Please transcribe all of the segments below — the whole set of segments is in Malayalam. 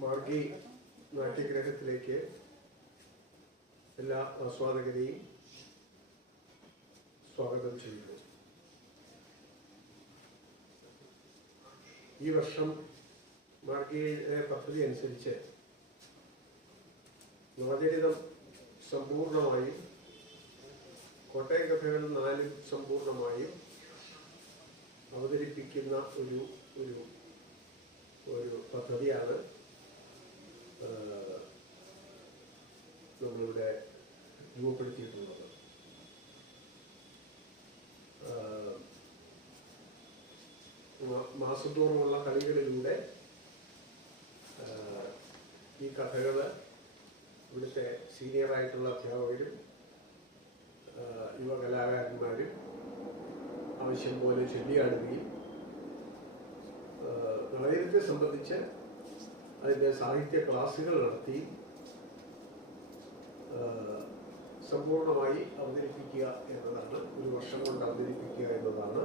മാർഗി നാട്യഗ്രഹത്തിലേക്ക് എല്ലാ ആസ്വാദകരെയും സ്വാഗതം ചെയ്യുന്നു. ഈ വർഷം മാർഗിയുടെ പദ്ധതി അനുസരിച്ച് നവചരിതം സമ്പൂർണമായും കോട്ടയം കഥകൾ 4 സമ്പൂർണമായും അവതരിപ്പിക്കുന്ന ഒരു ഒരു ഒരു പദ്ധതിയാണ് നമ്മളിവിടെ രൂപപ്പെടുത്തിയിട്ടുള്ളത്. മാസത്തോളമുള്ള കളികളിലൂടെ ഈ കഥകൾ ഇവിടുത്തെ സീനിയറായിട്ടുള്ള അധ്യാപകരും യുവ കലാകാരന്മാരും ആവശ്യം പോലെ ചൊല്ലിയാടുകയും നവചരിതത്തെ സംബന്ധിച്ച് അതിൻ്റെ സാഹിത്യ ക്ലാസുകൾ നടത്തി സമ്പൂർണമായി അവതരിപ്പിക്കുക എന്നതാണ്, ഒരു വർഷം കൊണ്ട് അവതരിപ്പിക്കുക എന്നതാണ്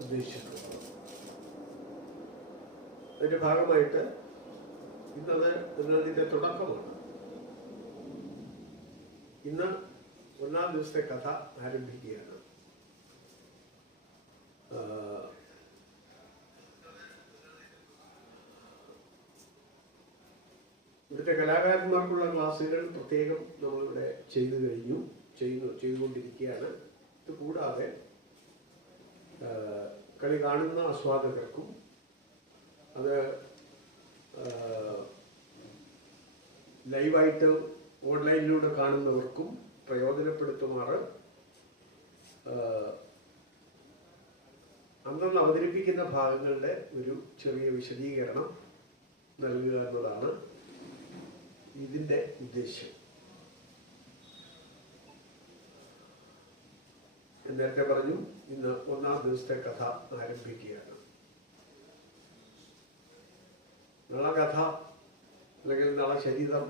ഉദ്ദേശിച്ചിട്ടുള്ളത്. അതിൻ്റെ ഭാഗമായിട്ട് ഇന്നതിൻ്റെ തുടക്കമാണ്. ഇന്ന് 1-ാം ദിവസത്തെ കഥ ആരംഭിക്കുകയാണ്. ഇവിടുത്തെ കലാകാരന്മാർക്കുള്ള ക്ലാസ്സുകൾ പ്രത്യേകം നമ്മളിവിടെ ചെയ്തുകൊണ്ടിരിക്കുകയാണ്. ഇത് കൂടാതെ കളി കാണുന്ന ആസ്വാദകർക്കും അത് ലൈവായിട്ട് ഓൺലൈനിലൂടെ കാണുന്നവർക്കും പ്രയോജനപ്പെടുത്തുമാറ് അന്നന്ന് അവതരിപ്പിക്കുന്ന ഭാഗങ്ങളുടെ ഒരു ചെറിയ വിശദീകരണം നൽകുക എന്നതാണ് ഇതിൻ്റെ ഉദ്ദേശ്യം. നേരത്തെ പറഞ്ഞു, ഇന്ന് 1-ാം ദിവസത്തെ കഥ ആരംഭിക്കുകയാണ്. നളകഥ അല്ലെങ്കിൽ നളചരിതം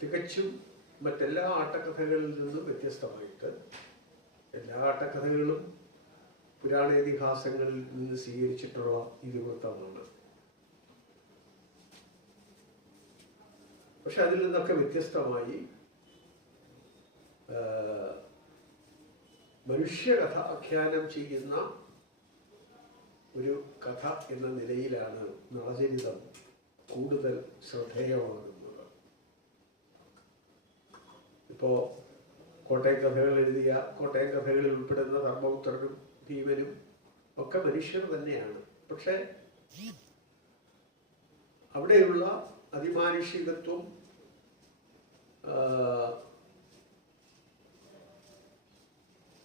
തികച്ചും മറ്റെല്ലാ ആട്ടക്കഥകളിൽ നിന്നും വ്യത്യസ്തമായിട്ട് എല്ലാ ആട്ടക്കഥകളും പുരാണ ഇതിഹാസങ്ങളിൽ നിന്ന് സ്വീകരിച്ചിട്ടുള്ള ഇതിവൃത്തമാണ്. പക്ഷെ അതിൽ നിന്നൊക്കെ വ്യത്യസ്തമായി മനുഷ്യകഥ ആഖ്യാനം ചെയ്യുന്ന ഒരു കഥ എന്ന നിലയിലാണ് നളചരിതം കൂടുതൽ ശ്രദ്ധേയമാകുന്നത്. ഇപ്പോൾ കോട്ടയം കഥകൾ എഴുതിയ കോട്ടയം കഥകളിൽ ഉൾപ്പെടുന്ന ധർമ്മപുത്രനും ഭീമനും ഒക്കെ മനുഷ്യർ തന്നെയാണ്. പക്ഷെ അവിടെയുള്ള അതിമാനുഷികത്വം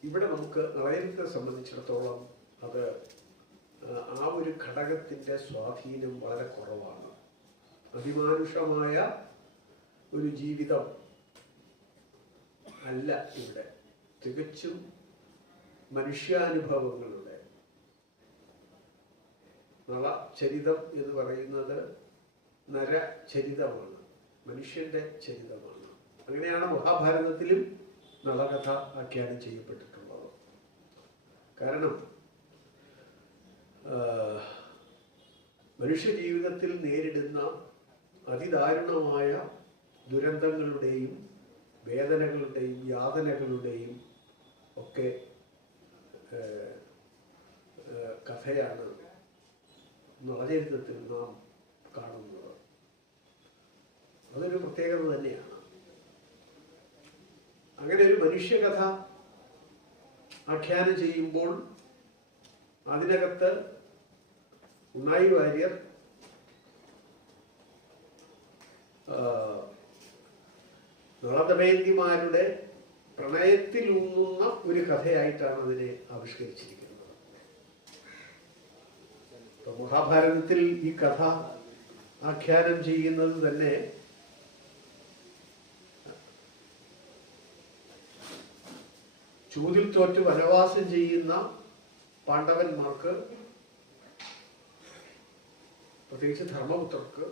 ഇവിടെ നമുക്ക് നളചരിതത്തെ സംബന്ധിച്ചിടത്തോളം അത് ആ ഒരു ഘടകത്തിൻ്റെ സ്വാധീനം വളരെ കുറവാണ്. അതിമാനുഷമായ ഒരു ജീവിതം അല്ല ഇവിടെ, തികച്ചും മനുഷ്യാനുഭവങ്ങളുടെ നളചരിതം എന്ന് പറയുന്നത് നരചരിതമാണ്, മനുഷ്യന്റെ ചരിതമാണ്. അങ്ങനെയാണ് മഹാഭാരതത്തിലും നളകഥ ആഖ്യാനം ചെയ്യപ്പെട്ടിട്ടുള്ളത്. കാരണം മനുഷ്യ ജീവിതത്തിൽ നേരിടുന്ന അതിദാരുണമായ ദുരന്തങ്ങളുടെയും വേദനകളുടെയും യാതനകളുടെയും ഒക്കെ കഥയാണ് നളചരിതത്തിൽ നാം കാണുന്നത്. അതൊരു പ്രത്യേകത തന്നെയാണ്. അങ്ങനെ ഒരു മനുഷ്യകഥ ആഖ്യാനം ചെയ്യുമ്പോൾ അതിനകത്ത് ഉണ്ണായി വാര്യർ നളദമയന്തിമാരുടെ പ്രണയത്തിലൂന്നുന്ന ഒരു കഥയായിട്ടാണ് അതിനെ ആവിഷ്കരിച്ചിരിക്കുന്നത്. മഹാഭാരതത്തിൽ ഈ കഥ ആഖ്യാനം ചെയ്യുന്നത് തന്നെ ചൂതിൽ തോറ്റ് വനവാസം ചെയ്യുന്ന പാണ്ഡവന്മാർക്ക്, പ്രത്യേകിച്ച് ധർമ്മപുത്രർക്ക്,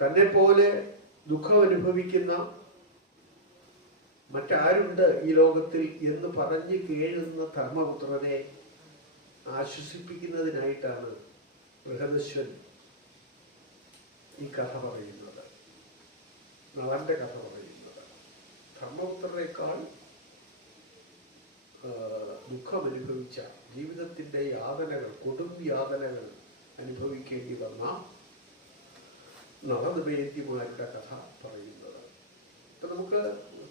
തന്നെ പോലെ ദുഃഖം അനുഭവിക്കുന്ന മറ്റാരുണ്ട് ഈ ലോകത്തിൽ എന്ന് പറഞ്ഞ് കേഴുന്ന ധർമ്മപുത്രനെ ആശ്വസിപ്പിക്കുന്നതിനായിട്ടാണ് ബൃഹദശ്വൻ ഈ കഥ പറയുന്നത്, നളന്റെ കഥ പറയുന്നത്. ധർമ്മപുത്രനേക്കാൾ ദുഃഖമനുഭവിച്ച, ജീവിതത്തിൻ്റെ യാതനകൾ, കൊടും യാതനകൾ അനുഭവിക്കേണ്ടി വന്ന നളദമയന്തിമാരുടെ കഥ പറയുന്നത്. അപ്പം നമുക്ക്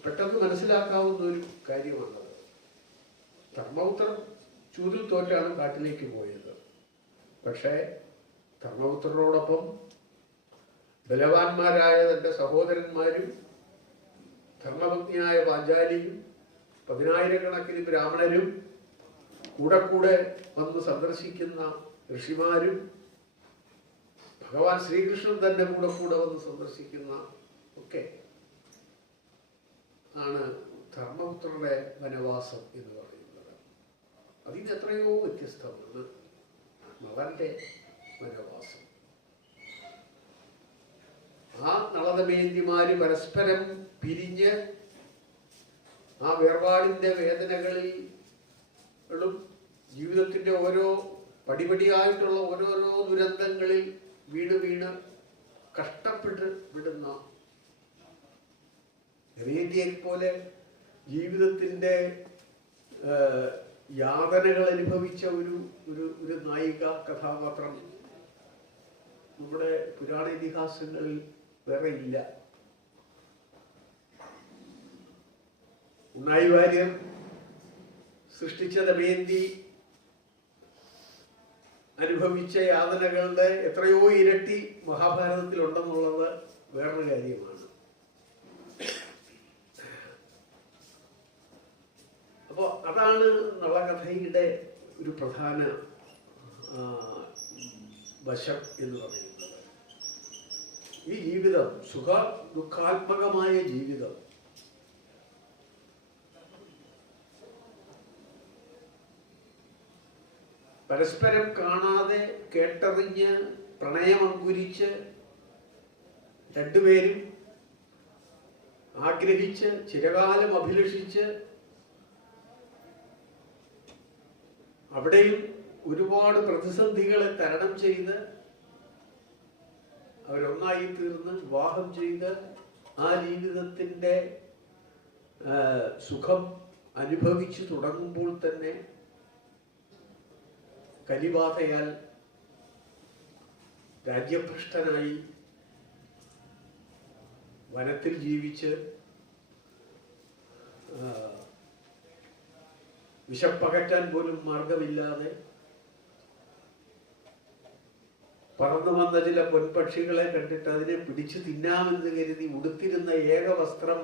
പെട്ടെന്ന് മനസ്സിലാക്കാവുന്ന ഒരു കാര്യമാണത്. ധർമ്മപുത്രൻ ചൂതിൽ തോറ്റാണ് കാട്ടിലേക്ക് പോയത്. പക്ഷേ ധർമ്മപുത്രനോടൊപ്പം ബലവാന്മാരായ തൻ്റെ സഹോദരന്മാരും ധർമ്മപത്നിയായ പാഞ്ചാലിയും 10,000-കണക്കിന് ബ്രാഹ്മണരും കൂടെ കൂടെ വന്ന് സന്ദർശിക്കുന്ന ഋഷിമാരും ഭഗവാൻ ശ്രീകൃഷ്ണൻ തന്നെ കൂടെ കൂടെ വന്ന് സന്ദർശിക്കുന്ന ഒക്കെ ആണ് ധർമ്മപുത്രരുടെ വനവാസം എന്ന് പറയുന്നത്. അതിന് എത്രയോ വ്യത്യസ്തമാണ് നളന്റെ വനവാസം. ആ നളദമയന്തിമാര് പരസ്പരം പിരിഞ്ഞ് ആ വേർപാടിൻ്റെ വേദനകളിലും ജീവിതത്തിൻ്റെ ഓരോ പടിപടിയായിട്ടുള്ള ഓരോരോ ദുരന്തങ്ങളിൽ വീണ് വീണ് കഷ്ടപ്പെട്ട് വിടുന്ന ദമയന്തിയെ പോലെ ജീവിതത്തിൻ്റെ യാതനകൾ അനുഭവിച്ച ഒരു ഒരു ഒരു നായിക കഥാപാത്രം നമ്മുടെ പുരാണ ഇതിഹാസങ്ങളിൽ വേറെ ഇല്ല. ഉണ്ണായി വാര്യർ സൃഷ്ടിച്ച ദമയന്തി അനുഭവിച്ച യാതനകളുടെ എത്രയോ ഇരട്ടി മഹാഭാരതത്തിലുണ്ടെന്നുള്ളത് വേറൊരു കാര്യമാണ്. അപ്പോൾ അതാണ് നളകഥയുടെ ഒരു പ്രധാന വശം എന്ന് പറയുന്നത്. ഈ ജീവിതം, സുഖ ദുഃഖാത്മകമായ ജീവിതം, പരസ്പരം കാണാതെ കേട്ടറിഞ്ഞ് പ്രണയമങ്കുരിച്ച് രണ്ടുപേരും ആഗ്രഹിച്ച് ചിരകാലം അഭിലഷിച്ച് അവിടെയും ഒരുപാട് പ്രതിസന്ധികളെ തരണം ചെയ്ത് അവരൊന്നായി തീർന്ന് വിവാഹം ചെയ്ത് ആ ജീവിതത്തിൻ്റെ സുഖം അനുഭവിച്ചു തുടങ്ങുമ്പോൾ തന്നെ കലിബാധയാൽ രാജ്യഭ്രഷ്ടനായി വനത്തിൽ ജീവിച്ച് വിശപ്പകറ്റാൻ പോലും മാർഗമില്ലാതെ പറന്നു വന്ന ചില പൊൻപക്ഷികളെ കണ്ടിട്ട് അതിനെ പിടിച്ചു തിന്നാമെന്ന് കരുതി ഉടുത്തിരുന്ന ഏക വസ്ത്രം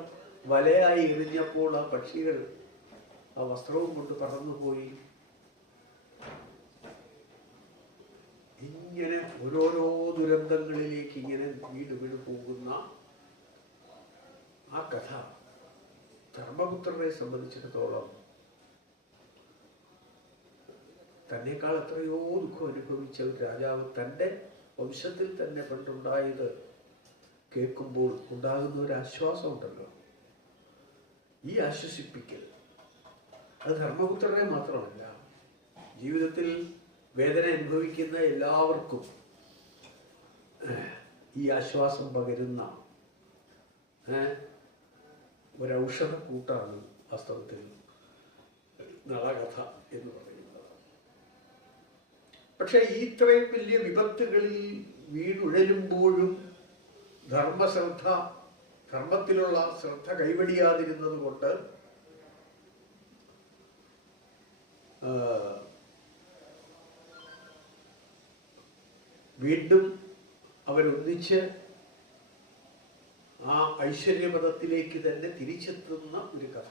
വലയായി എറിഞ്ഞപ്പോൾ ആ പക്ഷികൾ ആ വസ്ത്രവും കൊണ്ട് പറന്നുപോയി. ഇങ്ങനെ ഓരോരോ ദുരന്തങ്ങളിലേക്ക് ഇങ്ങനെ വീട് വീണ് പോകുന്ന ആ കഥ ധർമ്മപുത്രനെ സംബന്ധിച്ചിടത്തോളം തന്നെക്കാൾ എത്രയോ ദുഃഖം അനുഭവിച്ച ഒരു രാജാവ് തൻ്റെ വംശത്തിൽ തന്നെ പണ്ടുണ്ടായത് കേൾക്കുമ്പോൾ ഉണ്ടാകുന്ന ഒരു ആശ്വാസം ഉണ്ടല്ലോ. ഈ ആശ്വസിപ്പിക്കൽ അത് ധർമ്മപുത്രനെ മാത്രമല്ല, ജീവിതത്തിൽ വേദന അനുഭവിക്കുന്ന എല്ലാവർക്കും ഈ ആശ്വാസം പകരുന്ന ഒരൗഷധ കൂട്ടാണ് വാസ്തവത്തിൽ നളകഥ എന്ന് പറയുന്നത്. പക്ഷെ ഇത്രയും വലിയ വിപത്തുകളിൽ വീണുഴലുമ്പോഴും ധർമ്മത്തിലുള്ള ശ്രദ്ധ കൈവടിയാതിരുന്നത് കൊണ്ട് വീണ്ടും അവരൊന്നിച്ച് ആ ഐശ്വര്യപദത്തിലേക്ക് തന്നെ തിരിച്ചെത്തുന്ന ഒരു കഥ.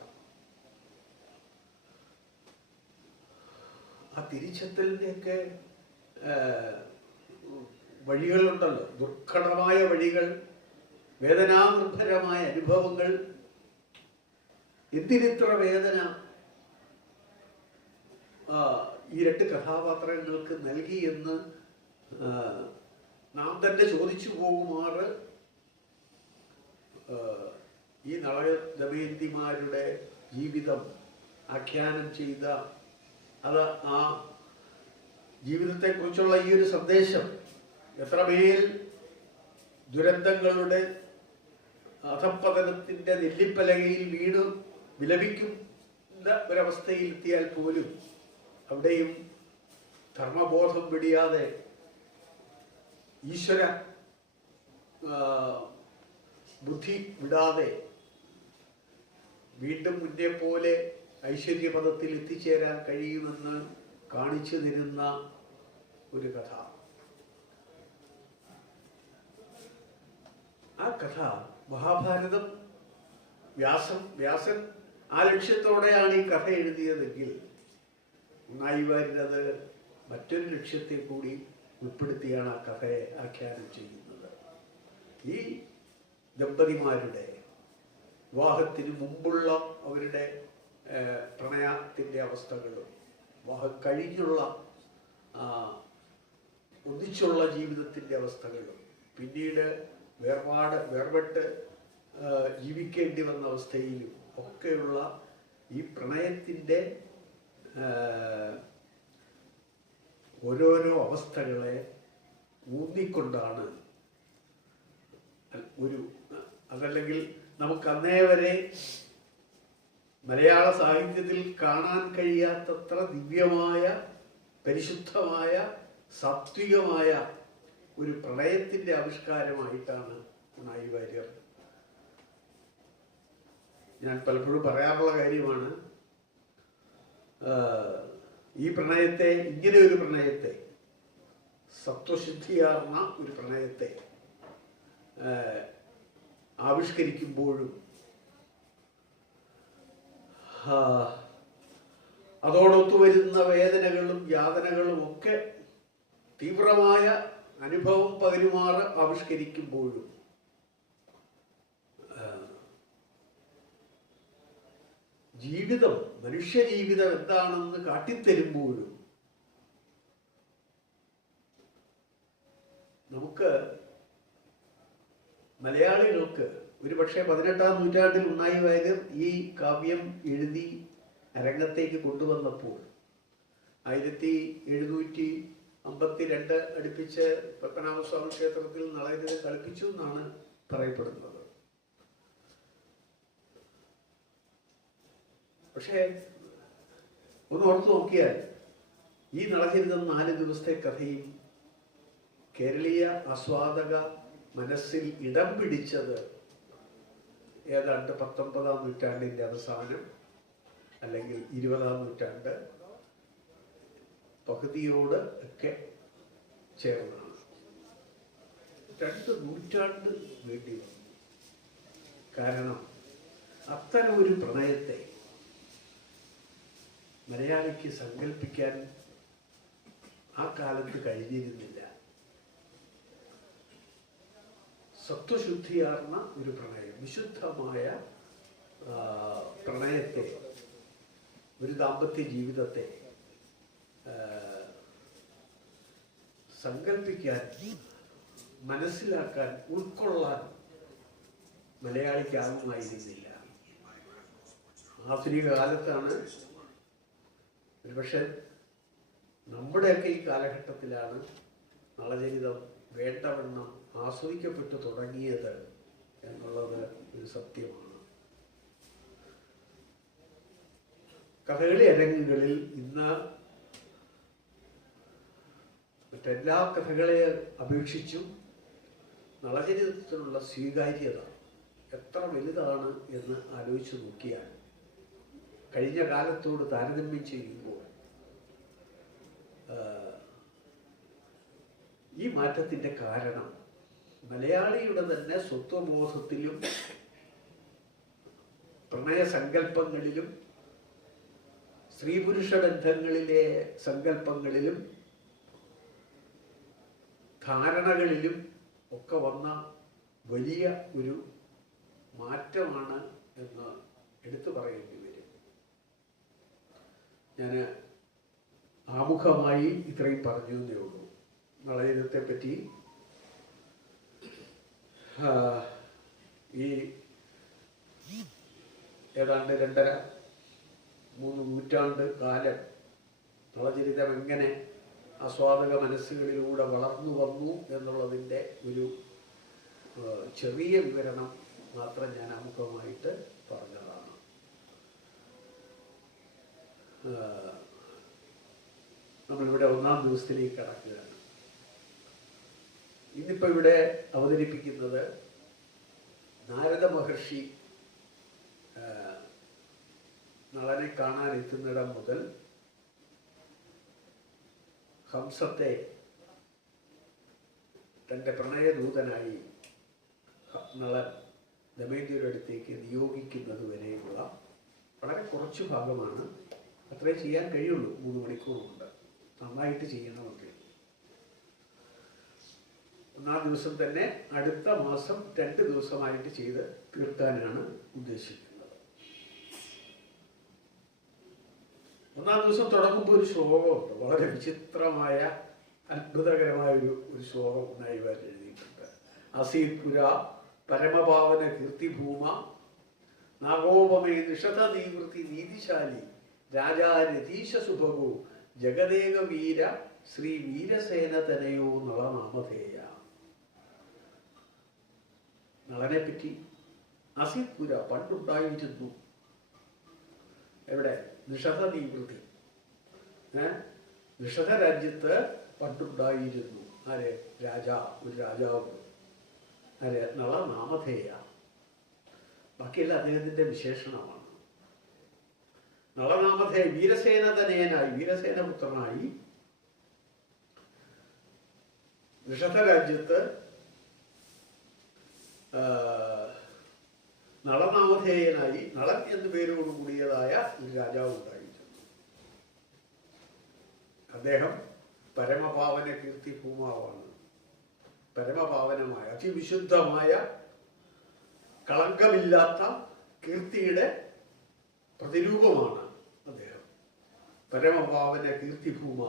ആ തിരിച്ചെത്തലിൻ്റെയൊക്കെ വഴികളുണ്ടല്ലോ, ദുർഘടമായ വഴികൾ, വേദനാനിർഭരമായ അനുഭവങ്ങൾ. എന്തിനിത്ര വേദന ഈ രണ്ട് കഥാപാത്രങ്ങൾക്ക് നൽകി എന്ന് നാം തന്നെ ചോദിച്ചു പോകുമാറ് ഈ നളദമയന്തിമാരുടെ ജീവിതം ആഖ്യാനം ചെയ്ത അത് ആ ജീവിതത്തെക്കുറിച്ചുള്ള ഈ ഒരു സന്ദേശം എത്രമേൽ ദുരന്തങ്ങളുടെ അധപ്പതനത്തിന്റെ നെല്ലിപ്പലകയിൽ വീണ് വിലപിക്കുന്ന ഒരവസ്ഥയിൽ എത്തിയാൽ പോലും അവിടെയും ധർമ്മബോധം പിടിയാതെ ഈശ്വര ബുദ്ധി വിടാതെ വീണ്ടും മുന്നേ പോലെ ഐശ്വര്യപദത്തിൽ എത്തിച്ചേരാൻ കഴിയുമെന്ന് കാണിച്ചു തരുന്ന ഒരു കഥ. ആ കഥ മഹാഭാരതം വ്യാസൻ ആ ലക്ഷ്യത്തോടെയാണ് ഈ കഥ എഴുതിയതെങ്കിൽ ഉണ്ണായി വാര്യരത് മറ്റൊരു ലക്ഷ്യത്തെ കൂടി ഉൾപ്പെടുത്തിയാണ് ആ കഥയെ ആഖ്യാനം ചെയ്യുന്നത്. ഈ ദമ്പതിമാരുടെ വിവാഹത്തിന് മുമ്പുള്ള അവരുടെ പ്രണയത്തിൻ്റെ അവസ്ഥകളും വിവാഹം കഴിഞ്ഞുള്ള ഒന്നിച്ചുള്ള ജീവിതത്തിൻ്റെ അവസ്ഥകളും പിന്നീട് വേർപെട്ട് ജീവിക്കേണ്ടി വന്ന അവസ്ഥയിലും ഒക്കെയുള്ള ഈ പ്രണയത്തിൻ്റെ ഓരോരോ അവസ്ഥകളെ ഊന്നിക്കൊണ്ടാണ് അതല്ലെങ്കിൽ നമുക്ക് അന്നേ വരെ മലയാള സാഹിത്യത്തിൽ കാണാൻ കഴിയാത്തത്ര ദിവ്യമായ, പരിശുദ്ധമായ, സാത്വികമായ ഒരു പ്രണയത്തിന്റെ ആവിഷ്കാരമായിട്ടാണ് ഉണ്ണായി വാര്യർ. ഞാൻ പലപ്പോഴും പറയാറുള്ള കാര്യമാണ്, ഈ പ്രണയത്തെ, ഇങ്ങനെ ഒരു പ്രണയത്തെ, സത്വശുദ്ധിയാർന്ന ഒരു പ്രണയത്തെ ആവിഷ്കരിക്കുമ്പോഴും അതോടൊത്തു വരുന്ന വേദനകളും യാതനകളും ഒക്കെ തീവ്രമായ അനുഭവം പകരുമാറ് ആവിഷ്കരിക്കുമ്പോഴും ജീവിതം, മനുഷ്യജീവിതം എന്താണെന്ന് കാട്ടിത്തരുമ്പോഴും നമുക്ക് മലയാളികൾക്ക് ഒരുപക്ഷെ 18-ാം നൂറ്റാണ്ടിൽ ഉണ്ണായി വാര്യർ ഈ കാവ്യം എഴുതി അരങ്ങത്തേക്ക് കൊണ്ടുവന്നപ്പോൾ 1752 അടുപ്പിച്ച് പത്മനാഭസ്വാമി ക്ഷേത്രത്തിൽ നളചരിതം കളിപ്പിച്ചു എന്നാണ് പറയപ്പെടുന്നത്. പക്ഷേ ഒന്ന് ഓർത്തു നോക്കിയാൽ ഈ നളചരിതം 4 ദിവസത്തെ കഥയും കേരളീയ ആസ്വാദക മനസ്സിൽ ഇടം പിടിച്ചത് ഏതാണ്ട് 19-ാം നൂറ്റാണ്ടിന്റെ അവസാനം അല്ലെങ്കിൽ 20-ാം നൂറ്റാണ്ട് പകുതിയോട് ഒക്കെ ചേർന്നാണ്. 2 നൂറ്റാണ്ട് വേണ്ടി വന്നു. കാരണം അത്തരം ഒരു പ്രണയത്തെ മലയാളിക്ക് സങ്കല്പിക്കാൻ ആ കാലത്ത് കഴിഞ്ഞിരുന്നില്ല. സത്വശുദ്ധിയാർന്ന ഒരു പ്രണയം, വിശുദ്ധമായ പ്രണയത്തെ, ഒരു ദാമ്പത്യ ജീവിതത്തെ സങ്കല്പിക്കാൻ, മനസ്സിലാക്കാൻ, ഉൾക്കൊള്ളാൻ മലയാളിക്കാവുമായിരുന്നില്ല. ആധുനിക കാലത്താണ്, ഒരുപക്ഷെ നമ്മുടെയൊക്കെ ഈ കാലഘട്ടത്തിലാണ് നളചരിതം വേണ്ടവണ്ണം ആസ്വദിക്കപ്പെട്ടു തുടങ്ങിയത് എന്നുള്ളത് ഒരു സത്യമാണ്. കഥകളി അരങ്ങുകളിൽ ഇന്ന് മറ്റെല്ലാ കഥകളെ അപേക്ഷിച്ചും നളചരിതത്തിനുള്ള സ്വീകാര്യത എത്ര വലുതാണ് എന്ന് ആലോചിച്ച് നോക്കിയാൽ, കഴിഞ്ഞ കാലത്തോട് താരതമ്യം ചെയ്യുമ്പോൾ ഈ മാറ്റത്തിന്റെ കാരണം മലയാളിയുടെ തന്നെ സ്വത്വബോധത്തിലും പ്രണയസങ്കല്പങ്ങളിലും സ്ത്രീ പുരുഷ ബന്ധങ്ങളിലെ സങ്കല്പങ്ങളിലും ധാരണകളിലും ഒക്കെ വന്ന വലിയ ഒരു മാറ്റമാണ് എന്ന് എടുത്തു പറയേണ്ടി വരും. ഞാൻ ആമുഖമായി ഇത്രയും പറഞ്ഞു എന്നേ ഉള്ളൂ. നളചരിതത്തെ പറ്റി ഈ ഏതാണ്ട് 2.5-3 നൂറ്റാണ്ട് കാലം നളചരിതം എങ്ങനെ ആസ്വാദക മനസ്സുകളിലൂടെ വളർന്നു വന്നു എന്നുള്ളതിൻ്റെ ഒരു ചെറിയ വിവരണം മാത്രം ഞാൻ ആമുഖമായിട്ട് പറഞ്ഞതാണ്. നമ്മളിവിടെ ഒന്നാം ദിവസത്തിലേക്ക് കടക്കുകയാണ്. ഇന്നിപ്പോൾ ഇവിടെ അവതരിപ്പിക്കുന്നത് നാരദ മഹർഷി നളനെ കാണാൻ എത്തുന്നിടം മുതൽ ഹംസത്തെ തൻ്റെ പ്രണയദൂതനായി നളൻ ദമയന്തിയുടെ അടുത്തേക്ക് നിയോഗിക്കുന്നത് വരെയുള്ള വളരെ കുറച്ച് ഭാഗമാണ്. അത്രേ ചെയ്യാൻ കഴിയുള്ളൂ. 3 മണിക്കൂർ കൊണ്ട് നന്നായിട്ട് ചെയ്യണമെങ്കിൽ. ഒന്നാം ദിവസം തന്നെ അടുത്ത മാസം 2 ദിവസമായിട്ട് ചെയ്ത് തീർക്കാനാണ് ഉദ്ദേശിക്കുന്നത്. ഒന്നാം ദിവസം തുടങ്ങുമ്പോൾ ഒരു ശ്ലോകമുണ്ട്. വളരെ വിചിത്രമായ അത്ഭുതകരമായ ഒരു ശ്ലോകം നൈവാൻ എഴുതിയിട്ടുണ്ട്. അസീപുര പരമപാവന കീർത്തിഭൂമ നാഗോപമേ നിഷത നീവൃത്തി നീതിശാലി രാജാ രതീശ സുഭഗോ ജഗദേക വീര ശ്രീ വീരസേന തനയോ നള നാമധേയ. നളനെ പറ്റി അസീപുര പണ്ടുണ്ടായിരുന്നു. എവിടെ? നിഷത നീവൃത്തി. നിഷത രാജ്യത്ത് പണ്ടുണ്ടായിരുന്നു. ആര്? ഒരു രാജാവ്. ആര്? നള നാമധേയ. ബാക്കിയെല്ലാം അദ്ദേഹത്തിന്റെ വിശേഷണമാണ്. നളനാമധേയ വീരസേന തനയനായി, വീരസേനപുത്രനായി നിഷത രാജ്യത്ത് നളനാമധേയനായി നളൻ എന്നു പേരോട് കൂടിയതായ ഒരു രാജാവ് ഉണ്ടായിരുന്നു. അദ്ദേഹം പരമപാവന കീർത്തി ഭൂമാവാണ്. പരമപാവനമായ അതിവിശുദ്ധമായ കളങ്കമില്ലാത്ത കീർത്തിയുടെ പ്രതിരൂപമാണ് അദ്ദേഹം. പരമപാവന കീർത്തിഭൂമ.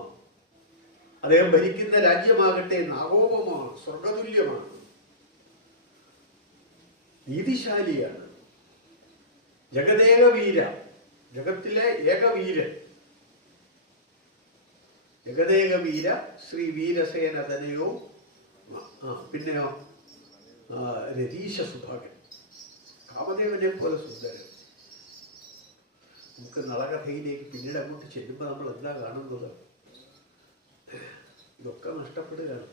അദ്ദേഹം ഭരിക്കുന്ന രാജ്യമാകട്ടെ നാഗോപമാണ്, സ്വർഗതുല്യമാണ്, നീതിശാലിയാണ്. ജഗദേക വീര, ജഗത്തിലെ ഏകവീരൻ. ജഗദേക വീര ശ്രീ വീരസേന തനയോ. പിന്നെയോ രതീശ സുഭാഗൻ, കാമദേവനെ പോലെ സുന്ദരൻ. നമുക്ക് നളകഥയിലേക്ക് പിന്നീട് അങ്ങോട്ട് ചെല്ലുമ്പോൾ നമ്മൾ എന്താ കാണുന്നത്? ഇതൊക്കെ നഷ്ടപ്പെടുകയാണ്.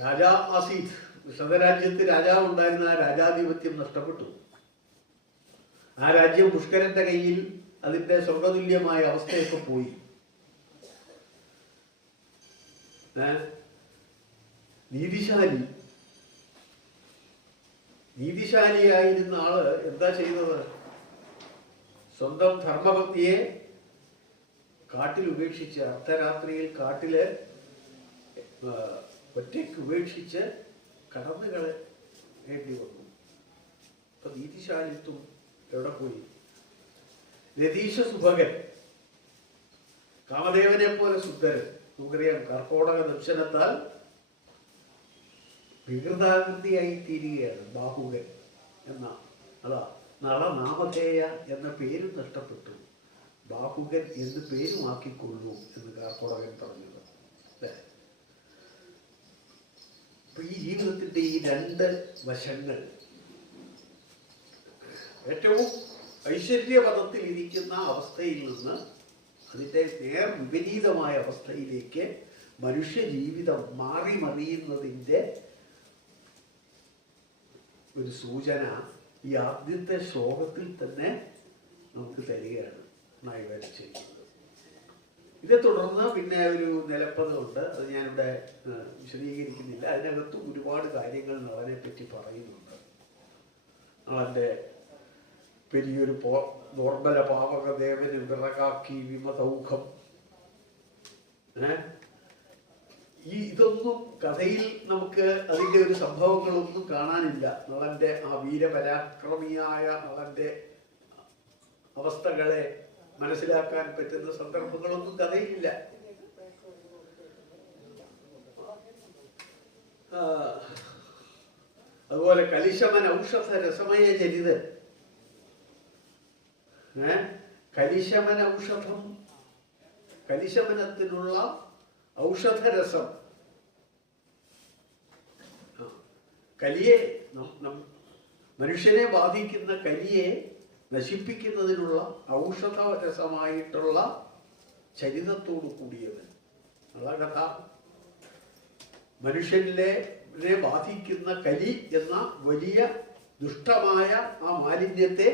രാജാ ആസീത്, നിഷധരാജ്യത്ത് രാജാവ് ഉണ്ടായിരുന്ന ആ രാജാധിപത്യം നഷ്ടപ്പെട്ടു. ആ രാജ്യം പുഷ്കരന്റെ കയ്യിൽ അതിന്റെ സ്വർഗതുല്യമായ അവസ്ഥയൊക്കെ പോയി. നീതിശാലിയായിരുന്ന ആള് എന്താ ചെയ്യുന്നത്? സ്വന്തം ധർമ്മഭക്തിയെ കാട്ടിൽ ഉപേക്ഷിച്ച്, അർദ്ധരാത്രിയിൽ കാട്ടില് ഒറ്റയ്ക്ക് ഉപേക്ഷിച്ച് കടന്നുകളേണ്ടി വന്നു. അപ്പൊ നീതിശാലിത്വം എവിടെ പോയി? രതീശ സുഭകൻ, കാമദേവനെ പോലെ സുന്ദരൻ. നമുക്കറിയാം, കർക്കോടക ദർശനത്താൽ വികൃതാകൃതിയായി തീരുകയാണ് ബാഹുകൻ എന്ന. അതാ നളനാമധേയ എന്ന പേരും നഷ്ടപ്പെട്ടു. ബാഹുകൻ എന്ന് പേരുമാക്കിക്കൊള്ളൂ എന്ന് കർക്കോടകൻ പറഞ്ഞത്. അല്ലേ? അപ്പൊ ഈ ജീവിതത്തിന്റെ ഈ 2 വശങ്ങൾ, ഏറ്റവും ഐശ്വര്യപദത്തിൽ ഇരിക്കുന്ന അവസ്ഥയിൽ നിന്ന് അതിൻ്റെ നേർ വിപരീതമായ അവസ്ഥയിലേക്ക് മനുഷ്യ ജീവിതം മാറി മറിയുന്നതിൻ്റെ ഒരു സൂചന ഈ ആദ്യത്തെ ശ്ലോകത്തിൽ തന്നെ നമുക്ക് തരികയാണ് നായകൻ ചെയ്യുന്നത്. ഇതേ തുടർന്ന് പിന്നെ ഒരു നിലപ്പദമുണ്ട്. അത് ഞാനിവിടെ വിശദീകരിക്കുന്നില്ല. അതിനകത്തും ഒരുപാട് കാര്യങ്ങൾ നളനെ പറ്റി പറയുന്നുണ്ട്. നളന്റെ പെരിയൊരു ദോർബല പാവകദേവന് വിറകാക്കി വിമതൗഖം. ഇതൊന്നും കഥയിൽ നമുക്ക് അതിൻ്റെ ഒരു സംഭവങ്ങളൊന്നും കാണാനില്ല. നളന്റെ ആ വീരപരാക്രമിയായ നളന്റെ അവസ്ഥകളെ മനസ്സിലാക്കാൻ പറ്റുന്ന സന്ദർഭങ്ങളൊന്നും കഥയിലില്ല. അതുപോലെ കലിശമൻ ഔഷധ രസമയ ചരിതൻ, കലിശമന ഔഷധം, കലിശമനത്തിനുള്ള ഔഷധരസം. കലിയെ, മനുഷ്യനെ ബാധിക്കുന്ന കലിയെ നശിപ്പിക്കുന്നതിനുള്ള ഔഷധരസമായിട്ടുള്ള ചരിതത്തോടു കൂടിയവൻ ഉള്ള കഥ. മനുഷ്യനെ ബാധിക്കുന്ന കലി എന്ന വലിയ ദുഷ്ടമായ ആ മാലിന്യത്തെ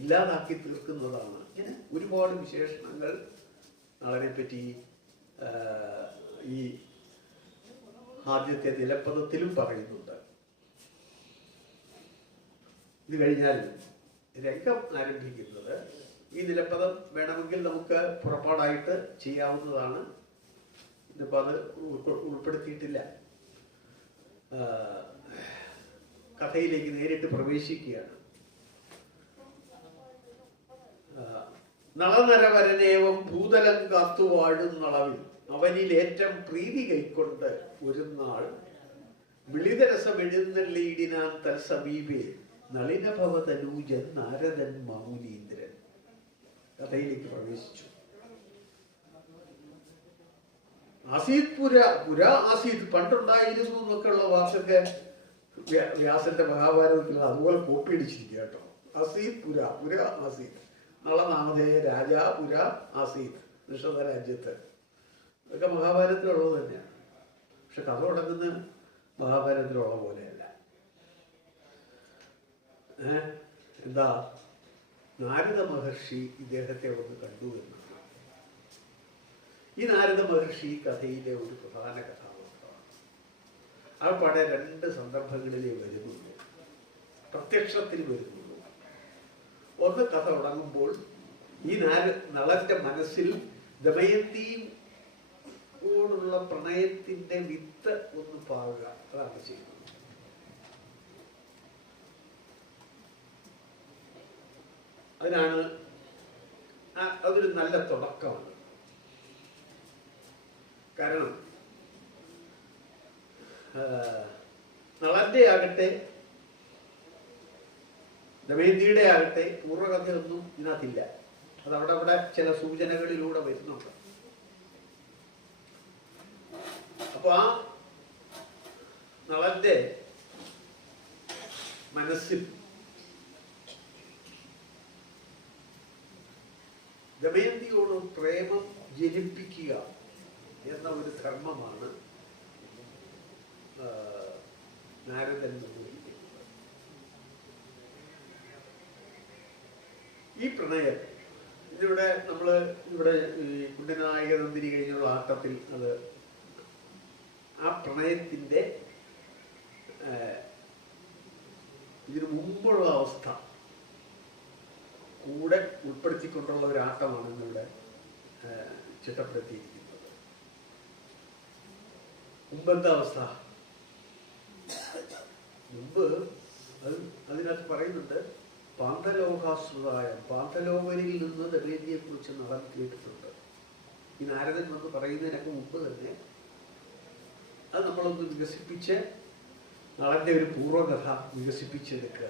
ഇല്ലാതാക്കി തീർക്കുന്നതാണ്. ഇങ്ങനെ ഒരുപാട് വിശേഷണങ്ങൾ അതിനെപ്പറ്റി ഈ ആദ്യത്തെ നിലപ്പദത്തിലും പറയുന്നുണ്ട്. ഇത് കഴിഞ്ഞാൽ രംഗം ആരംഭിക്കുന്നത്, ഈ നിലപ്പദം വേണമെങ്കിൽ നമുക്ക് പുറപ്പാടായിട്ട് ചെയ്യാവുന്നതാണ്. ഇതിപ്പോൾ അത് ഉൾപ്പെടുത്തിയിട്ടില്ല. കഥയിലേക്ക് നേരിട്ട് പ്രവേശിക്കുകയാണ്. നളനരവരനേവം ഭൂതലം കാത്തുവാഴും നളവിൽ അവനിൽ ഏറ്റവും പ്രീതി കൈക്കൊണ്ട് ഒരു നാൾ വിളിതരസം എഴുന്നള്ളിയിടിനാൻ തൽസമീപേ നളിനഭവതനൂജൻ നാരദൻ മൗലീന്ദ്രൻ. കഥയിലേക്ക് പ്രവേശിച്ചു. ആസീത് പുര, പുര ആസീത്, പണ്ടുണ്ടായിരുന്നു എന്നൊക്കെയുള്ള വാക്കൊക്കെ വ്യാസന്റെ മഹാഭാരതത്തിൽ അതുപോലെ കോപ്പി അടിച്ചിരിക്കുക കേട്ടോ. ആസീത് പുര, പുര ആസീത്, നളനാമധേയ രാജ പുര ആസീത്, നിഷധ രാജ്യത്ത്. ഇതൊക്കെ മഹാഭാരതത്തിലുള്ളത് തന്നെയാണ്. പക്ഷെ കഥ തുടങ്ങുന്ന മഹാഭാരതത്തിലുള്ള പോലെയല്ല. എന്താ, നാരദ മഹർഷി ഇദ്ദേഹത്തെ ഒന്ന് കണ്ടു എന്നാണ്. ഈ നാരദ മഹർഷി കഥയിലെ ഒരു പ്രധാന കഥാപാത്രമാണ്. ആ പാടെ രണ്ട് സന്ദർഭങ്ങളിലേ വരുന്നുള്ളൂ, പ്രത്യക്ഷത്തിൽ വരുന്നുള്ളൂ. ഒന്ന്, കഥ തുടങ്ങുമ്പോൾ ഈ നളന്റെ മനസ്സിൽ ദമയന്തിയോടുള്ള പ്രണയത്തിന്റെ വിത്ത് ഒന്ന് പാകുക, അതാണ് ചെയ്യുന്നത്. അതിനാണ്, അതൊരു നല്ല തുടക്കമാണ്. കാരണം നളന്റെ ആകട്ടെ ദമയന്തിയുടെ ആകട്ടെ പൂർവ്വകഥയൊന്നും ഇതിനകത്തില്ല. അത് അവിടെ ചില സൂചനകളിലൂടെ വരുന്നുണ്ട്. അപ്പൊ ആ നളന്റെ മനസ്സിൽ ദമയന്തിയോട് പ്രേമം ജനിപ്പിക്കുക എന്ന ഒരു ധർമ്മമാണ് നാരദൻ നിർവഹിക്കുന്നത്. ഈ പ്രണയം ഇതിവിടെ ഇവിടെ ഈ കുണ്ടനായക നന്ദിനി കഴിഞ്ഞുള്ള ആട്ടത്തിൽ അത് ആ പ്രണയത്തിന്റെ ഇതിനു മുമ്പുള്ള അവസ്ഥ കൂടെ ഉൾപ്പെടുത്തിക്കൊണ്ടുള്ള ഒരു ആട്ടമാണ് ഇന്നിവിടെ ചിട്ടപ്പെടുത്തിയിരിക്കുന്നത്. മുമ്പത്തെ അവസ്ഥ, മുമ്പ് അതിനകത്ത് പറയുന്നുണ്ട്, പാന്തലോകാശ്രുതായം, പാന്തലോകരിൽ നിന്ന് ദമയന്തിയെ കുറിച്ച് നളൻ കേട്ടിട്ടുണ്ട്. ഈ നാരദൻ വന്ന് പറയുന്നതിനൊക്കെ മുമ്പ് തന്നെ അത് നമ്മളൊന്ന് വികസിപ്പിച്ച് നളന്റെ ഒരു പൂർവ്വകഥ വികസിപ്പിച്ചെടുക്കുക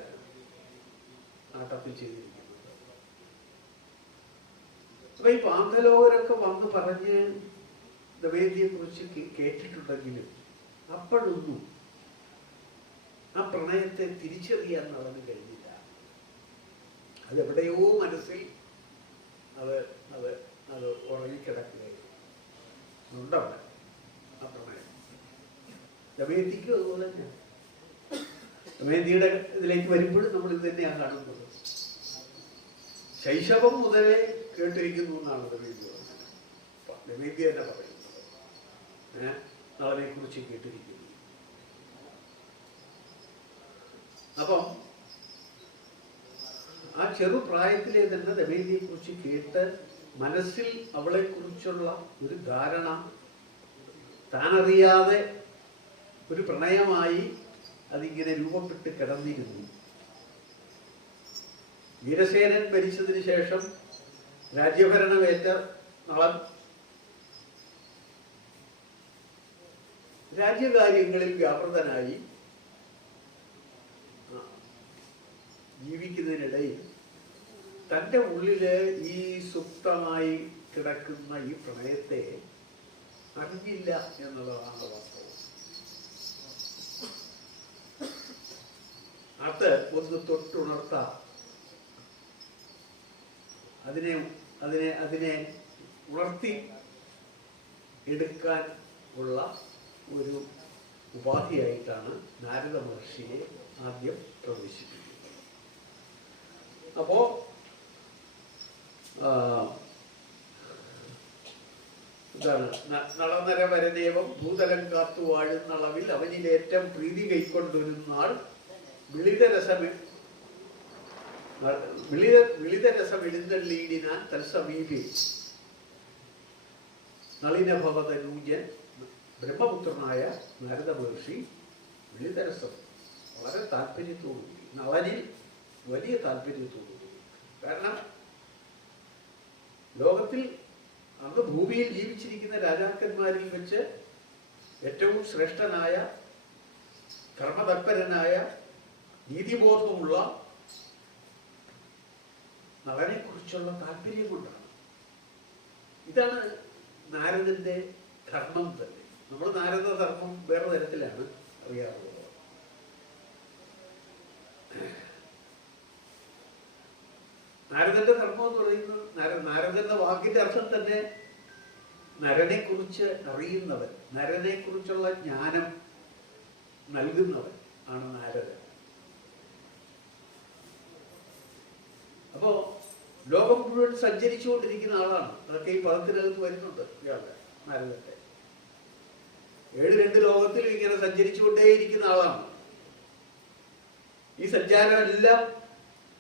ആട്ടത്തിൽ ചെയ്തിരിക്കുന്നത്. അപ്പൊ ഈ പാന്തലോകരൊക്കെ വന്ന് പറഞ്ഞ് ദമയന്തിയെ കുറിച്ച് കേട്ടിട്ടുണ്ടെങ്കിലും അപ്പോഴൊന്നും ആ പ്രണയത്തെ തിരിച്ചറിയാൻ നളന് കഴിഞ്ഞില്ല. അതെവിടെയോ മനസ്സിൽ അത് അത് അത് ഉറങ്ങിക്കിടക്കുകയുണ്ട് അവിടെ ആ പ്രണയം. ദമയന്തിക്കും അതുപോലെ തന്നെ. ദമയന്തിയുടെ ഇതിലേക്ക് വരുമ്പോഴും നമ്മൾ ഇത് തന്നെയാണ് കാണുന്നത്. ശൈശവം മുതലേ കേട്ടിരിക്കുന്നു എന്നാണ് ദമയന്തി പറഞ്ഞത്. ദമയന്തി തന്നെ പറയുന്നത് നളനെ കുറിച്ച് കേട്ടിരിക്കുന്നു. അപ്പം ആ ചെറുപ്രായത്തിലെ തന്നെ ദമയന്തിയെ കുറിച്ച് കേട്ട് മനസ്സിൽ അവളെ കുറിച്ചുള്ള ഒരു ധാരണ താനറിയാതെ ഒരു പ്രണയമായി അതിങ്ങനെ രൂപപ്പെട്ട് കിടന്നിരുന്നു. വീരസേനൻ മരിച്ചതിന് ശേഷം രാജ്യഭരണമേറ്റ നളൻ രാജ്യകാര്യങ്ങളിൽ വ്യാപൃതനായി ജീവിക്കുന്നതിനിടയിൽ തൻ്റെ ഉള്ളില് ഈ സുപ്തമായി കിടക്കുന്ന ഈ പ്രണയത്തെ അറിഞ്ഞില്ല എന്നുള്ളതാണ് വാസ്തവം. അത് ഒന്ന് തൊട്ടുണർത്താം, അതിനെ അതിനെ അതിനെ ഉണർത്തി എടുക്കാൻ ഉള്ള ഒരു ഉപാധിയായിട്ടാണ് നാരദ മഹർഷിയെ ആദ്യം പ്രവേശിപ്പിക്കുന്നത്. അപ്പോ എന്താണ്, നളനര വരദേവം ഭൂതലം കാത്തു വാഴുന്നളവിൽ അവനിലേറ്റം പ്രീതി കൈക്കൊണ്ടൊരു നാൾ വിളിതരസം എഴുന്നള്ളീടിനാൻ തൽസമീപേ നളിനഭവതനൂജൻ ബ്രഹ്മപുത്രനായ നാരദ മഹർഷി വിളിതരസം വളരെ താല്പര്യത്തോടുകൂടി, നളനിൽ വലിയ താല്പര്യത്തോടുകൂടി. കാരണം ലോകത്തിൽ അന്ന് ഭൂമിയിൽ ജീവിച്ചിരിക്കുന്ന രാജാക്കന്മാരിൽ വെച്ച് ഏറ്റവും ശ്രേഷ്ഠനായ, കർമ്മതത്പരനായ, നീതിബോധമുള്ള നളനെ കുറിച്ചുള്ള താല്പര്യം കൊണ്ടാണ്. ഇതാണ് നാരദന്റെ ധർമ്മം തന്നെ. നമ്മൾ നാരദ ധർമ്മം വേറെ തരത്തിലാണ് അറിയാറുള്ളത്. നാരദന്റെ ധർമ്മം എന്ന് പറയുന്നത്, നാരദന്റെ വാക്കിന്റെ അർത്ഥം തന്നെ നരനെ കുറിച്ച് അറിയുന്നവൻ, നരനെ കുറിച്ചുള്ള ജ്ഞാനം നൽകുന്നവൻ ആണ് നാരദൻ. അപ്പോ ലോകം മുഴുവൻ സഞ്ചരിച്ചുകൊണ്ടിരിക്കുന്ന ആളാണ്. അതൊക്കെ ഈ പദത്തിനകത്ത് വരുന്നുണ്ട്. ഇയാളുടെ നാരദന്റെ 7 ലോകത്തിലും ഇങ്ങനെ സഞ്ചരിച്ചുകൊണ്ടേയിരിക്കുന്ന ആളാണ്. ഈ സഞ്ചാരമെല്ലാം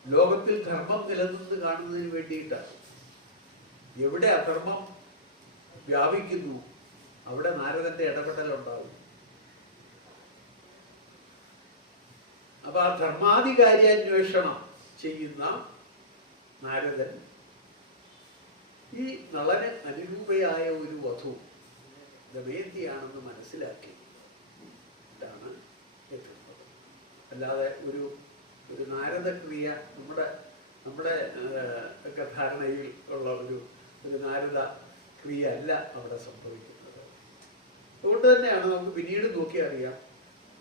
ലോകത്തിൽ ധർമ്മം നിലനിന്ന് കാണുന്നതിന് വേണ്ടിയിട്ടാണ്. എവിടെ അധർമ്മം വ്യാപിക്കുന്നു അവിടെ നാരദന്റെ ഇടപെടൽ ഉണ്ടാകും. അപ്പൊ ആ ധർമാധികാര്യാന്വേഷണം ചെയ്യുന്ന നാരദൻ ഈ നളന് അനുരൂപയായ ഒരു വധു ദമയന്തിയാണെന്ന് മനസ്സിലാക്കി ഇതാണ് എത്തുന്നത്. അല്ലാതെ ഒരു നാരദക്രിയ നമ്മുടെ ഒക്കെ ധാരണയിൽ ഉള്ള ഒരു നാരദ ക്രിയ അല്ല അവിടെ സംഭവിക്കുന്നത്. അതുകൊണ്ട് തന്നെയാണ് നമുക്ക് പിന്നീട് നോക്കി അറിയാം,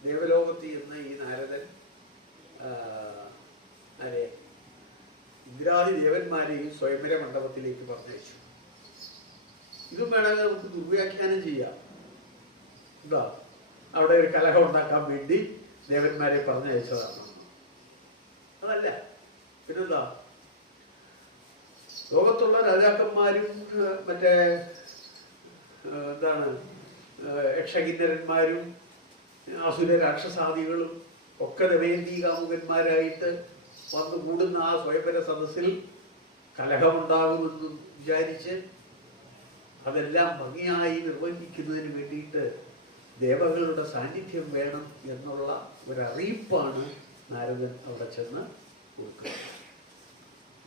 ദേവലോകത്തിൽ നിന്ന് ഈ നാരദൻ ആരെ ഇന്ദ്രാദി ദേവന്മാരെയും സ്വയംവര മണ്ഡപത്തിലേക്ക് പറഞ്ഞയച്ചു. ഇതും വേണമെങ്കിൽ നമുക്ക് ദുർവ്യാഖ്യാനം ചെയ്യാം. എന്താ, അവിടെ ഒരു കലഹം ഉണ്ടാക്കാൻ വേണ്ടി ദേവന്മാരെ പറഞ്ഞയച്ചതാണ്. അതല്ല, പിന്നെന്താ, ലോകത്തുള്ള രാജാക്കന്മാരും മറ്റേ എന്താണ് യക്ഷകിന്നരന്മാരും അസുര രാക്ഷസാദികളും ഒക്കെ ദമയന്തി കാമുകന്മാരായിട്ട് വന്നു കൂടുന്ന ആ സ്വയംവര സദസ്സിൽ കലഹമുണ്ടാകുമെന്ന് വിചാരിച്ച് അതെല്ലാം ഭംഗിയായി നിർവഹിക്കുന്നതിന് വേണ്ടിയിട്ട് ദേവകളുടെ സാന്നിധ്യം വേണം എന്നുള്ള ഒരറിയിപ്പാണ് നാരദൻ അവിടെ ചെന്ന് കൊടുക്കുന്നത്.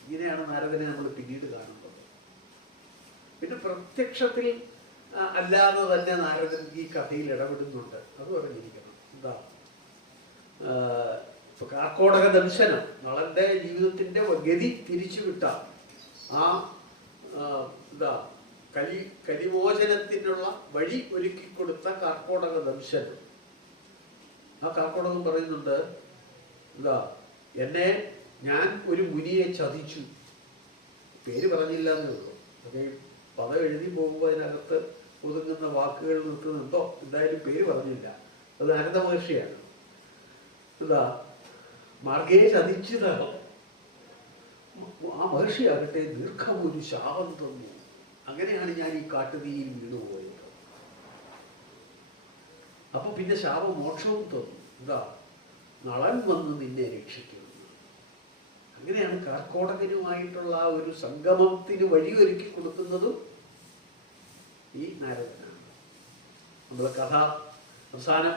ഇങ്ങനെയാണ് നാരദനെ നമ്മൾ പിന്നീട് കാണുന്നത്. പിന്നെ പ്രത്യക്ഷത്തിൽ അല്ലാതെ തന്നെ നാരദൻ ഈ കഥയിൽ ഇടപെടുന്നുണ്ട്. അത് പറഞ്ഞിരിക്കണം. എന്താ, കാർക്കോടക ദംശനം, നളന്റെ ജീവിതത്തിന്റെ ഗതി തിരിച്ചു കിട്ടാം. ആ എന്താ കലിമോചനത്തിനുള്ള വഴി ഒരുക്കി കൊടുത്ത കാർക്കോടക ദംശനം. ആ കാർക്കോടകം പറയുന്നുണ്ട്, എന്താ, ഞാൻ ഒരു മുനിയെ ചതിച്ചു. പേര് പറഞ്ഞില്ല എന്നേ ഉള്ളൂ. അതെ, പദം എഴുതി പോകുമ്പോൾ അതിനകത്ത് ഒതുങ്ങുന്ന വാക്കുകൾ നിൽക്കുന്നുണ്ടോ, എന്തായാലും പേര് പറഞ്ഞില്ല. അത് നാരദ മഹർഷിയാണ്. എന്താ, മാർഗേ ചതിച്ചതാണ്. ആ മഹർഷിയാകട്ടെ ദീർഘമൊരു ശാപം തന്നു. അങ്ങനെയാണ് ഞാൻ ഈ കാട്ടുതീയിൽ വീണുപോയത്. അപ്പൊ പിന്നെ ശാപമോക്ഷവും തന്നു. എന്താ, നളൻ വന്ന് നിന്നെ രക്ഷിക്കുന്നു. അങ്ങനെയാണ് കാർക്കോടകനുമായിട്ടുള്ള ആ ഒരു സംഗമത്തിന് വഴിയൊരുക്കി കൊടുക്കുന്നതും ഈ നാരദനാണ്. നമ്മളെ കഥ അവസാനം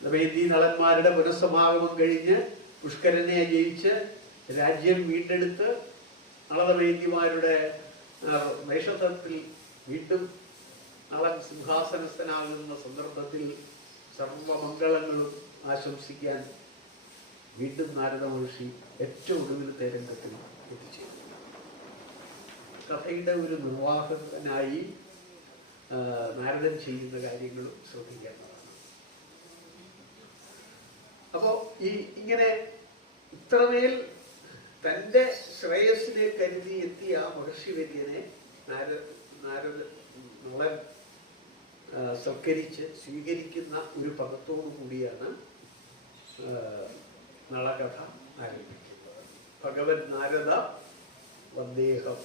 ദമയന്തി നളന്മാരുടെ പുനഃസമാഗമം കഴിഞ്ഞ് പുഷ്കരനെ ജയിച്ച് രാജ്യം വീണ്ടെടുത്ത് നളദമയന്തിമാരുടെ നൈഷധത്തിൽ വീണ്ടും നളൻ സിംഹാസനസ്ഥനാകുന്ന സന്ദർഭത്തിൽ സർവമംഗളങ്ങളും ആശംസിക്കാൻ വീണ്ടും നാരദ മഹർഷി ഏറ്റവും ഒടുവിലത്തെ രംഗത്തിൽ എത്തിച്ചേരും. കഥയുടെ ഒരു നിർവാഹകനായി നാരദൻ ചെയ്യുന്ന കാര്യങ്ങളും ശ്രദ്ധിക്കേണ്ടതാണ്. അപ്പോൾ ഇങ്ങനെ ഇത്രമേൽ തൻ്റെ ശ്രേയസ്സിനെ കരുതി എത്തിയ ആ മഹർഷിവര്യനെ നളൻ സൽക്കരിച്ച് സ്വീകരിക്കുന്ന ഒരു പദത്തോടു കൂടിയാണ് നളകഥ ആരംഭിക്കുന്നത്. ഭഗവൻ നാരദ വന്ദേഹം.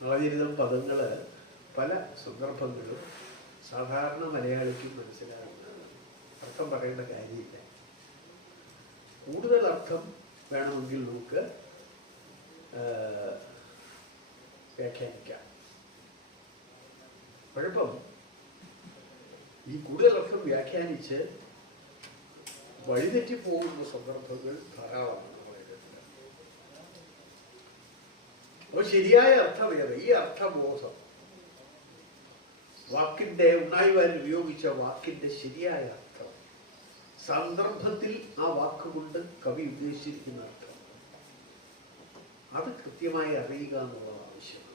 നളചരിതം പദങ്ങൾ പല സന്ദർഭങ്ങളും സാധാരണ മലയാളിക്കും മനസ്സിലാകുന്നത് അർത്ഥം പറയേണ്ട കാര്യമില്ല. കൂടുതൽ അർത്ഥം വേണമെങ്കിൽ നമുക്ക് വ്യാഖ്യാനിക്കാം. കുഴപ്പം ഈ കൂടുതൽ അർത്ഥം വ്യാഖ്യാനിച്ച് വഴിതെറ്റി പോകുന്ന സന്ദർഭങ്ങൾ ധാരാളമാണ്. അപ്പോൾ ശരിയായ അർത്ഥം ഏത്? ഈ അർത്ഥബോധം, വാക്കിന്റെ ഉണ്ണായിവാൻ ഉപയോഗിച്ച വാക്കിന്റെ ശരിയായ അർത്ഥം, സന്ദർഭത്തിൽ ആ വാക്കുകൊണ്ട് കവി ഉദ്ദേശിച്ചിരിക്കുന്ന അർത്ഥം, അത് കൃത്യമായി അറിയുക എന്നുള്ളത് ആവശ്യമാണ്.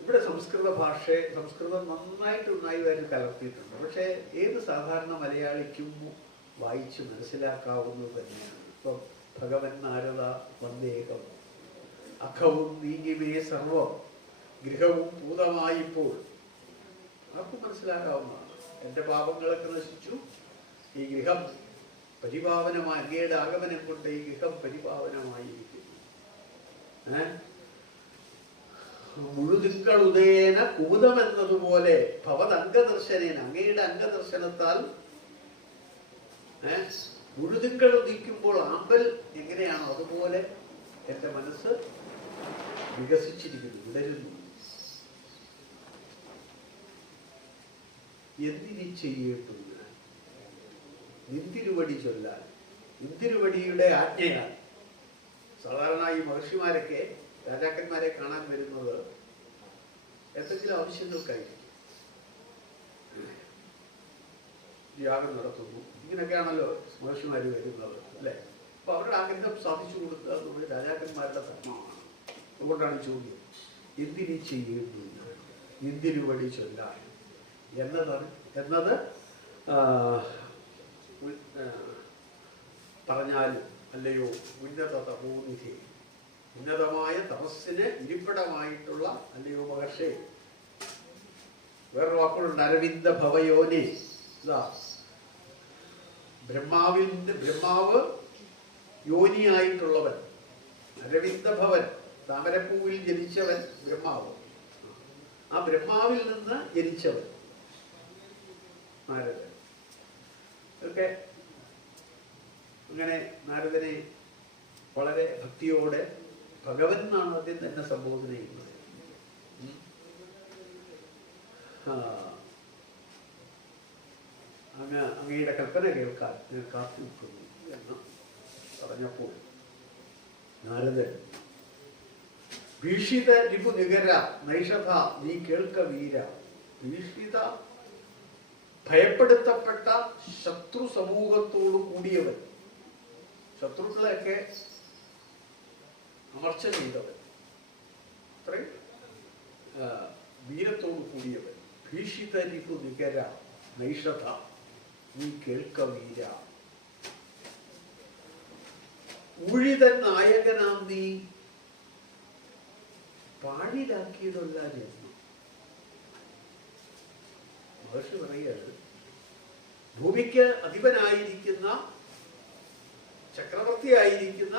ഇവിടെ സംസ്കൃതം നന്നായിട്ട് ഉണ്ണായിവാൻ കലർത്തിയിട്ടുണ്ട്. പക്ഷേ ഏത് സാധാരണ മലയാളിക്കും വായിച്ച് മനസ്സിലാക്കാവുന്നത് തന്നെയാണ്. ഇപ്പം ഭഗവൻ നാരദ വന്ദേഹം, അഖവും നീങ്ങിമേ സർവം, ഗൃഹവും ഭൂതമായിപ്പോൾ, ആർക്കും മനസ്സിലാക്കാവുന്നതാണ്. എൻ്റെ പാപങ്ങളൊക്കെ നശിച്ചു, ഈ ഗൃഹം പരിപാവനമായി, അങ്ങയുടെ ആഗമനം കൊണ്ട് ഈ ഗൃഹം പരിപാവനമായിരിക്കുന്നു. മുഴുതിങ്കളുദയേന കുമുദം എന്നതുപോലെ ഭവദംഗദർശനേന, അങ്ങയുടെ അംഗദർശനത്താൽ മുഴുതിങ്കൾ ഉദിക്കുമ്പോൾ ആമ്പൽ എങ്ങനെയാണോ അതുപോലെ എൻ്റെ മനസ്സ് വികസിച്ചിരിക്കുന്നു, വിടരുന്നു. എന്തിനി ചെയ്യേണ്ടു നിന്തിരുവടി ചൊല്ലാൻ, നിന്തിരുവടിയുടെ ആജ്ഞയാൽ. സാധാരണ ഈ മഹർഷിമാരൊക്കെ രാജാക്കന്മാരെ കാണാൻ വരുന്നത് എന്തെങ്കിലും ആവശ്യങ്ങൾക്കായിരിക്കും. യാഗം നടത്തുന്നു, ഇങ്ങനെയൊക്കെയാണല്ലോ മഹർഷിമാർ വരുന്നത്, അല്ലേ? അപ്പൊ അവരുടെ ആഗ്രഹം സാധിച്ചു കൊടുക്കുക എന്നുള്ളത് രാജാക്കന്മാരുടെ ധർമ്മമാണ്. അതുകൊണ്ടാണ് ചോദ്യം, എന്തിനി ചെയ്യുന്നു നിന്തിരുവടി ചൊല്ലാൻ എന്നത് പറഞ്ഞാലും അല്ലയോ ഉന്നത തപോനിധി, ഉന്നതമായ തപസ്സിന് ഇരിപ്പിടമായിട്ടുള്ള അല്ലയോ മഹർഷി. വേറൊരു വാക്കുകളുണ്ട്, അരവിന്ദ ഭവയോനെ. ബ്രഹ്മാവ് യോനിയായിട്ടുള്ളവൻ, അരവിന്ദ ഭവൻ, താമരപ്പൂവിൽ ജനിച്ചവൻ ബ്രഹ്മാവ്. ആ ബ്രഹ്മാവിൽ നിന്ന് ജനിച്ചവൻ നാരദൻ. ഒക്കെ അങ്ങനെ നാരദനെ വളരെ ഭക്തിയോടെ ഭഗവൻ എന്നാണ് ആദ്യം തന്നെ സംബോധന ചെയ്യുന്നത്. അങ്ങയുടെ കൽപ്പന കേൾക്കാൻ ഞാൻ കാത്തു നിൽക്കുന്നു എന്ന് പറഞ്ഞപ്പോൾ നാരദൻ, ഭീഷിത രിപു നികര നൈഷഥ നീ കേൾക്ക വീര. ഭീഷിത, ഭയപ്പെടുത്തപ്പെട്ട ശത്രു സമൂഹത്തോടു കൂടിയവൻ, ശത്രുക്കളെയൊക്കെ അമർച്ച ചെയ്തവൻ, അത്രയും വീരത്തോടു കൂടിയവൻ. ഭീഷിത രിപു നികര നൈഷഥ നീ കേൾക്ക വീര. ഊഴിതൻ നായകനാം നീ പാഴിലാക്കിയതല്ല ജന്മം. മഹർഷി പറയുകയാണ്, ഭൂമിക്ക് അധിപനായിരിക്കുന്ന, ചക്രവർത്തിയായിരിക്കുന്ന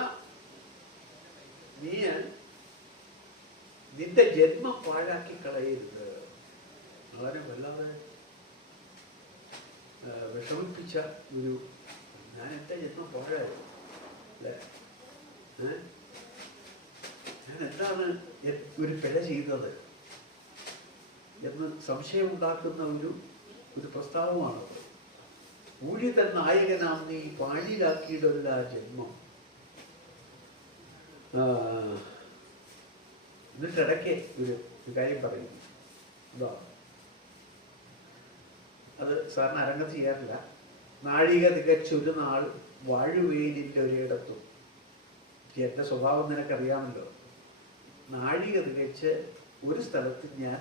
നീ നിന്റെ ജന്മം പാഴാക്കി കളയരുത്. വളരെ വല്ലാതെ വിഷമിപ്പിച്ച ഒരു, ഞാൻ എൻ്റെ ജന്മം പാഴായിരുന്നു അല്ലേ, ഞാൻ എന്താണ് ഒരു പിഴ ചെയ്തത് എന്ന് സംശയമുണ്ടാക്കുന്ന ഒരു പ്രസ്താവമാണത്. ഊഴിതൻ നായകനാം നീ പാഴിലാക്കിയിടല്ല ജന്മം. എന്നിട്ടിടയ്ക്ക് ഒരു കാര്യം പറയുന്നു. എന്താ അത്? സാറിന് അരങ്ങത്ത് ചെയ്യാറില്ല, നാഴിക തികച്ചൊരു നാൾ വാഴുവേലിൻ്റെ ഒരിടത്തും. എൻ്റെ സ്വഭാവം നിനക്കറിയാമല്ലോ. നാഴിക തികച്ച് ഒരു സ്ഥലത്ത് ഞാൻ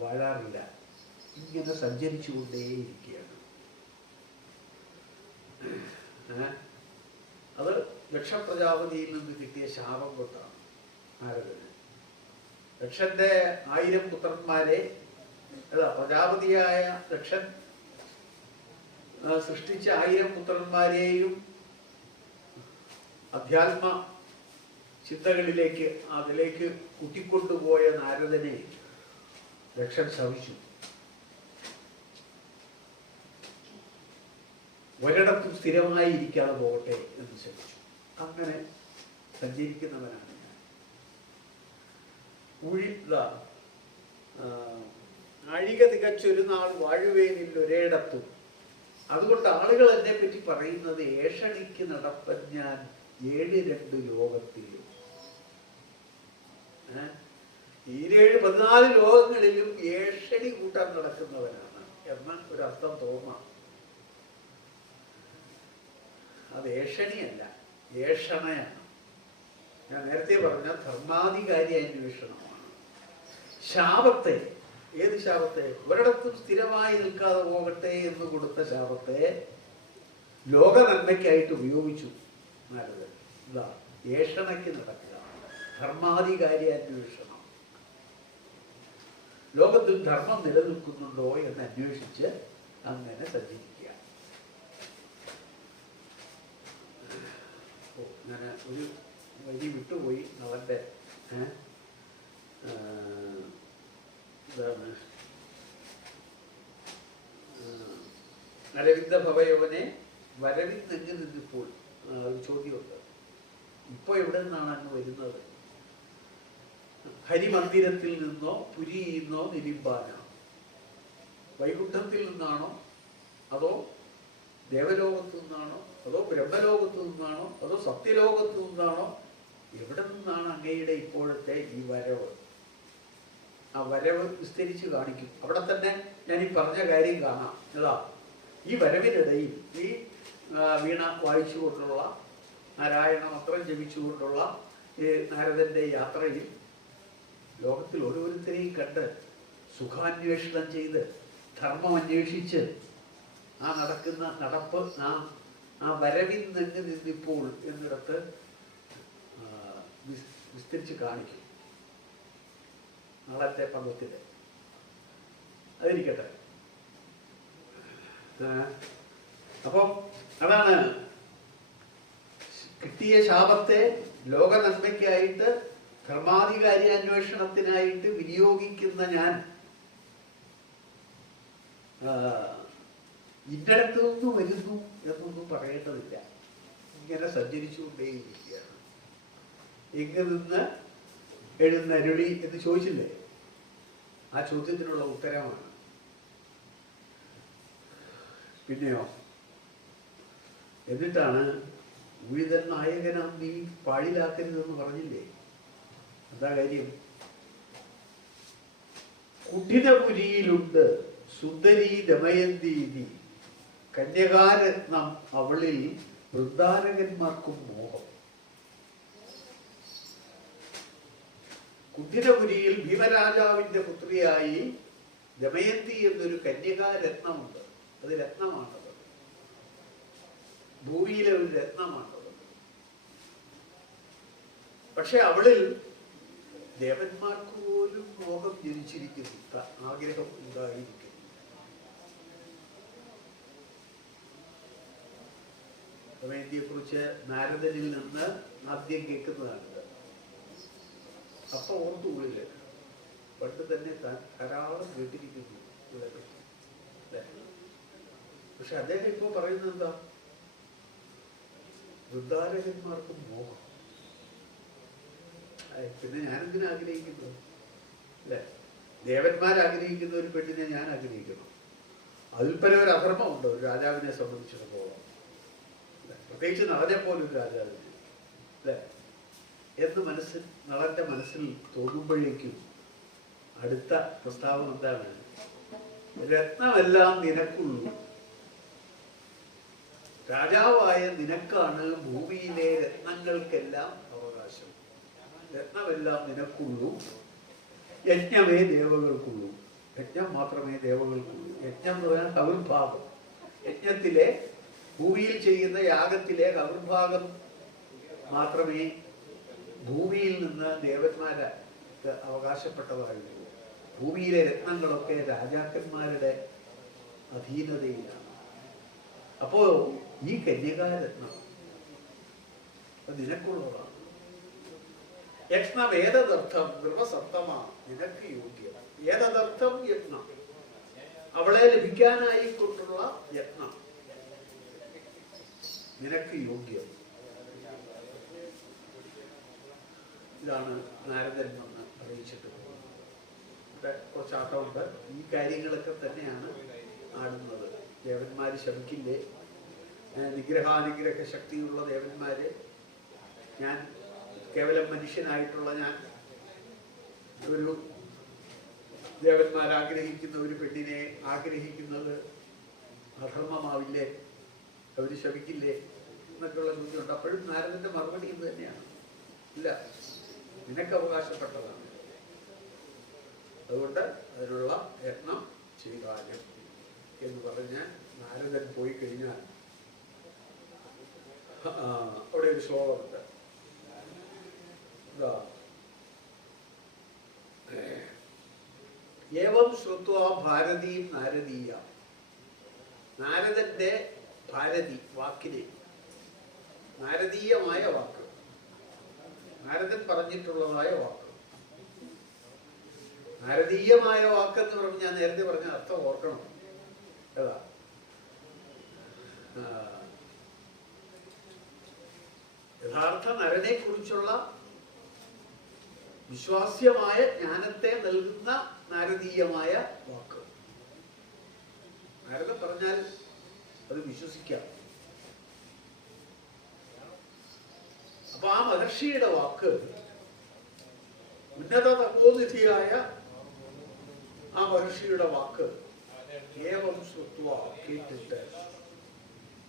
വാഴാറില്ല, ഇങ്ങനെ സഞ്ചരിച്ചുകൊണ്ടേയിരിക്കുകയാണ്. അത് ദക്ഷപ്രജാപതിയിൽ നിന്ന് കിട്ടിയ ശാപം കൊണ്ടാണ് നാരദന്. ദക്ഷന്റെ 1000 പുത്രന്മാരെ പ്രജാപതിയായ ദക്ഷൻ സൃഷ്ടിച്ച 1000 പുത്രന്മാരെയും അധ്യാത്മ ചിന്തകളിലേക്ക് അതിലേക്ക് കൂട്ടിക്കൊണ്ടുപോയ നാരദനെ ദക്ഷൻ ശപിച്ചു. ഒരിടത്തും സ്ഥിരമായി ഇരിക്കാതെ പോകട്ടെ എന്ന് ശപിച്ചു. അങ്ങനെ സഞ്ചരിക്കുന്നവനാണ് ഞാൻ. നാഴിക തികച്ചൊരു നാൾ വാഴുവേനിൽ ഒരിടത്തും. അതുകൊണ്ട് ആളുകൾ എന്നെ പറ്റി പറയുന്നത് ഏഷണിക്ക് നടപ്പൻ ഞാൻ 7 ലോകത്തിലും. ഈ 14 ലോകങ്ങളിലും ഏഷണി കൂട്ടാൻ നടക്കുന്നവനാണ് എന്ന ഒരർത്ഥം തോന്നാം. അത് ഏഷണിയല്ല, ഏഷണയാണ്. ഞാൻ നേരത്തെ പറഞ്ഞ ധർമാധികാരി അന്വേഷണമാണ്. ശാപത്തെ, ഏത് ശാപത്തെ? ഒരിടത്തും സ്ഥിരമായി നിൽക്കാതെ പോകട്ടെ എന്ന് കൊടുത്ത ശാപത്തെ ലോക നന്മയ്ക്കായിട്ട് ഉപയോഗിച്ചു നാരദൻ. ഇതാ ഏഷണയ്ക്ക് നടക്കുക, ധർമാധികാരി അന്വേഷണം. ലോകത്തിൽ ധർമ്മം നിലനിൽക്കുന്നുണ്ടോ എന്ന് അന്വേഷിച്ച് അങ്ങനെ സഞ്ചരിക്കുക. ഞാൻ ഒരു വഴി വിട്ടുപോയി. അവന്റെ ഇതാണ് അരവിന്ദ ഭവയവനെ വരവിന്നെങ്ങ് നിന്നിപ്പോൾ ഒരു ചോദ്യമുണ്ട്. ഇപ്പൊ എവിടെ നിന്നാണ് അങ്ങ് വരുന്നത്? ഹരിമന്ദിരത്തിൽ നിന്നോ പുരിയിൽ നിന്നോ നിലിമ്പാനോ? വൈകുണ്ഠത്തിൽ നിന്നാണോ, അതോ ദേവലോകത്തു നിന്നാണോ, അതോ ബ്രഹ്മലോകത്തു നിന്നാണോ, അതോ സത്യലോകത്തു നിന്നാണോ? എവിടെ നിന്നാണ് അങ്ങയുടെ ഇപ്പോഴത്തെ ഈ വരവ്? ആ വരവ് വിസ്തരിച്ച് കാണിക്കും. അവിടെ തന്നെ ഞാൻ ഈ പറഞ്ഞ കാര്യം കാണാം. അതാ ഈ വരവിനിടയിൽ ഈ വീണ വായിച്ചുകൊണ്ടുള്ള, നാരായണ മന്ത്രം ജപിച്ചുകൊണ്ടുള്ള ഈ നാരദന്റെ യാത്രയിൽ ലോകത്തിൽ ഓരോരുത്തരെയും കണ്ട് സുഖാന്വേഷണം ചെയ്ത് ധർമ്മം അന്വേഷിച്ച് ആ നടക്കുന്ന നടപ്പ് ആ വരവിൽ നിന്ന് നിന്നിപ്പോൾ എന്നിടത്ത് വിസ്തരിച്ച് കാണിക്കും നാളത്തെ പങ്കത്തില്. അതിരിക്കട്ടെ. അപ്പം അതാണ് കിട്ടിയ ശാപത്തെ ലോക നന്മയ്ക്കായിട്ട് ധർമാധികാരി അന്വേഷണത്തിനായിട്ട് വിനിയോഗിക്കുന്ന ഞാൻ ഇന്നടത്തു നിന്ന് വരുന്നു എന്നൊന്നും പറയേണ്ടതില്ല. ഇങ്ങനെ സഞ്ചരിച്ചുകൊണ്ടേയിരിക്കുകയാണ്. എങ്ങ് നിന്ന് എഴുന്നരുളി എന്ന് ചോദിച്ചില്ലേ? ആ ചോദ്യത്തിനുള്ള ഉത്തരമാണ്. പിന്നെയോ എന്നിട്ടാണ് ഉഴിതൻ നായകനാം നീ പാഴിലാക്കരുതെന്ന് പറഞ്ഞില്ലേ? എന്താ കാര്യം? കുഠിനപുരിയിലുണ്ട് സുന്ദരി ദമയന്തി നീ, കന്യകാരത്നം അവളിൽ വൃന്ദാരകന്മാർക്കും മോഹം. കുഠിനപുരിയിൽ ഭീമരാജാവിന്റെ പുത്രിയായി ദമയന്തി എന്നൊരു കന്യകാരത്നമുണ്ട്. അത് രത്നമാണത്, ഭൂമിയിലെ ഒരു രത്നമാണത്. പക്ഷെ അവളിൽ ദേവന്മാർക്ക് പോലും മോഹം ജനിച്ചിരിക്കുന്നു, ആഗ്രഹം ഉണ്ടായിരിക്കുന്നു. ദമയന്തിയെ കുറിച്ച് നാരദനിൽ നിന്ന് ആദ്യം കേൾക്കുന്നതാണിത്. അപ്പൊ ഓർത്തുള്ളില് പണ്ട് തന്നെ താൻ ധാരാളം കേട്ടിരിക്കുന്നു ഇതേപ്പറ്റി. പക്ഷെ അദ്ദേഹം ഇപ്പൊ പറയുന്നത് എന്താ? വൃന്ദാരകന്മാർക്കും മോഹം. പിന്നെ ഞാനെന്തിനാ ആഗ്രഹിക്കുന്നു? അല്ലെ, ദേവന്മാരാഗ്രഹിക്കുന്ന ഒരു പെണ്ണിനെ ഞാൻ ആഗ്രഹിക്കണം. അതിൽ പല ഒരു അധർമ്മമുണ്ട് ഒരു രാജാവിനെ സംബന്ധിച്ചിടത്തോളം, പ്രത്യേകിച്ച് നളനെ പോലൊരു രാജാവിനെ, അല്ലെ എന്ന് നളന്റെ മനസ്സിൽ തോന്നുമ്പോഴേക്കും അടുത്ത പ്രസ്താവം എന്താണ്? രത്നമെല്ലാം നിനക്കുള്ളൂ, രാജാവായ നിനക്കാണ് ഭൂമിയിലെ രത്നങ്ങൾക്കെല്ലാം അവകാശം. രത്നമെല്ലാം നിനക്കുള്ളൂ, യജ്ഞമേ ദേവകൾക്കുള്ളൂ. യജ്ഞം മാത്രമേ ദേവകൾക്കുള്ളൂ. യജ്ഞം എന്ന് പറഞ്ഞാൽ കവിർഭാഗം. യജ്ഞത്തിലെ, ഭൂമിയിൽ ചെയ്യുന്ന യാഗത്തിലെ കവിർഭാഗം മാത്രമേ ഭൂമിയിൽ നിന്ന് ദേവന്മാർക്ക് അവകാശപ്പെട്ടതായുള്ളൂ. ഭൂമിയിലെ രത്നങ്ങളൊക്കെ രാജാക്കന്മാരുടെ അധീനതയിലാണ്. അപ്പോ ഈ കന്യകാരത്നം നിനക്കുള്ളതാണ്. യജ്ഞം ഏതദർത്ഥം ധ്രുവസപ്തമ നിനക്ക് യോഗ്യം. ഏതദർത്ഥം യജ്ഞം, അവളെ ലഭിക്കാനായി കൊണ്ടുള്ള യജ്ഞം നിനക്ക് യോഗ്യം. ഇതാണ് നാരദൻ വന്ന് അറിയിച്ചിട്ട് ഇവിടെ കുറച്ചാട്ടമുണ്ട്. ഈ കാര്യങ്ങളൊക്കെ തന്നെയാണ് ആടുന്നത്. ദേവന്മാര് ശമിക്കില്ലേ, നിഗ്രഹാനുഗ്രഹ ശക്തിയുള്ള ദേവന്മാര്, ഞാൻ കേവലം മനുഷ്യനായിട്ടുള്ള ഞാൻ ഒരു ദേവന്മാരാഗ്രഹിക്കുന്ന ഒരു പെണ്ണിനെ ആഗ്രഹിക്കുന്നത് അധർമ്മമാവില്ലേ, അവര് ശമിക്കില്ലേ എന്നൊക്കെയുള്ള ചോദ്യമുണ്ട്. അപ്പോഴും നാരദന്റെ മറുപടി ഇത് തന്നെയാണ്, ഇല്ല, നിനക്ക് അവകാശപ്പെട്ടതാണ്. അതുകൊണ്ട് അതിനുള്ള യത്നം ചെയ്താലും എന്ന് പറഞ്ഞ് നാരദൻ പോയി കഴിഞ്ഞാൽ അവിടെ ഒരു ശ്ലോകമുണ്ട്. ഏവം ശ്രുത്വാ ഭാരതീം നാരദീയ. നാരദന്റെ ഭാരതി വാക്കിനെ, നാരദീയമായ വാക്ക്, നാരദൻ പറഞ്ഞിട്ടുള്ളതായ വാക്ക്. നാരദീയമായ വാക്കെന്ന് പറഞ്ഞ് ഞാൻ നേരത്തെ പറഞ്ഞ അർത്ഥം ഓർക്കണം. ഏതാ? യഥാർത്ഥ നരനെ കുറിച്ചുള്ള വിശ്വാസ്യമായ ജ്ഞാനത്തെ നൽകുന്ന നാരദീയമായ വാക്ക്. നാരദൻ പറഞ്ഞാൽ അത് വിശ്വസിക്കാം. അപ്പൊ ആ മഹർഷിയുടെ വാക്ക്, ഉന്നത തപോനിധിയായ ആ മഹർഷിയുടെ വാക്ക്, ഏവം ശ്രുത്വ കേട്ടിട്ട്,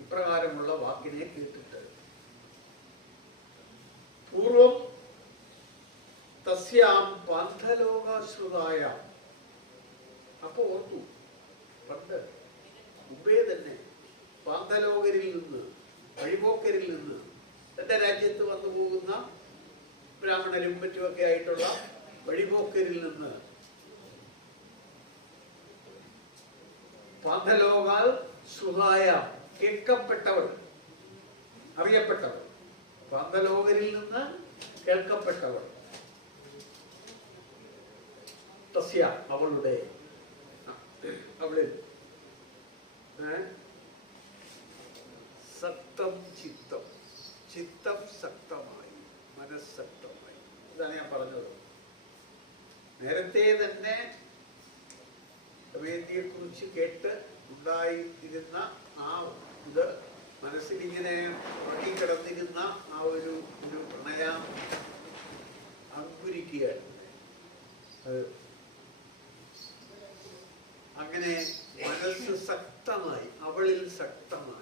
ഇപ്രകാരമുള്ള വാക്കിനെ കേട്ടിട്ട്, പൂർവം തസ്യാം പാന്തലോകാശ്രുതായ. അപ്പൊ ഓർത്തു, പണ്ട് മുമ്പേ തന്നെ പാന്തലോകരിൽ നിന്ന്, വഴിപോക്കരിൽ നിന്ന്, തന്റെ രാജ്യത്ത് വന്നു പോകുന്ന ബ്രാഹ്മണരും മറ്റുമൊക്കെ ആയിട്ടുള്ള വഴിപോക്കരിൽ നിന്ന്, പാന്തലോകാൽ ശ്രുതായ കേൾക്കപ്പെട്ടവൾ, അറിയപ്പെട്ടവൾ, പാന്തലോകരിൽ നിന്ന് കേൾക്കപ്പെട്ടവൾ, തസ്യ അവളുടെ, അവളിൽ സക്തം ചിത്തം, ചിത്തം ശക്തമായി, മനസ്സക്തമായി. ഇതാണ് ഞാൻ പറഞ്ഞത്. നേരത്തെ തന്നെ ദമയന്തിയെ കുറിച്ച് കേട്ട് ഉണ്ടായിരുന്ന ആ ഇത് മനസ്സിലിങ്ങനെ ഉറങ്ങിക്കിടന്നിരുന്ന ആ ഒരു പ്രണയം അങ്കുരിക്കുകയാണ്. അങ്ങനെ മനസ്സ് ശക്തമായി, അവളിൽ ശക്തമായി.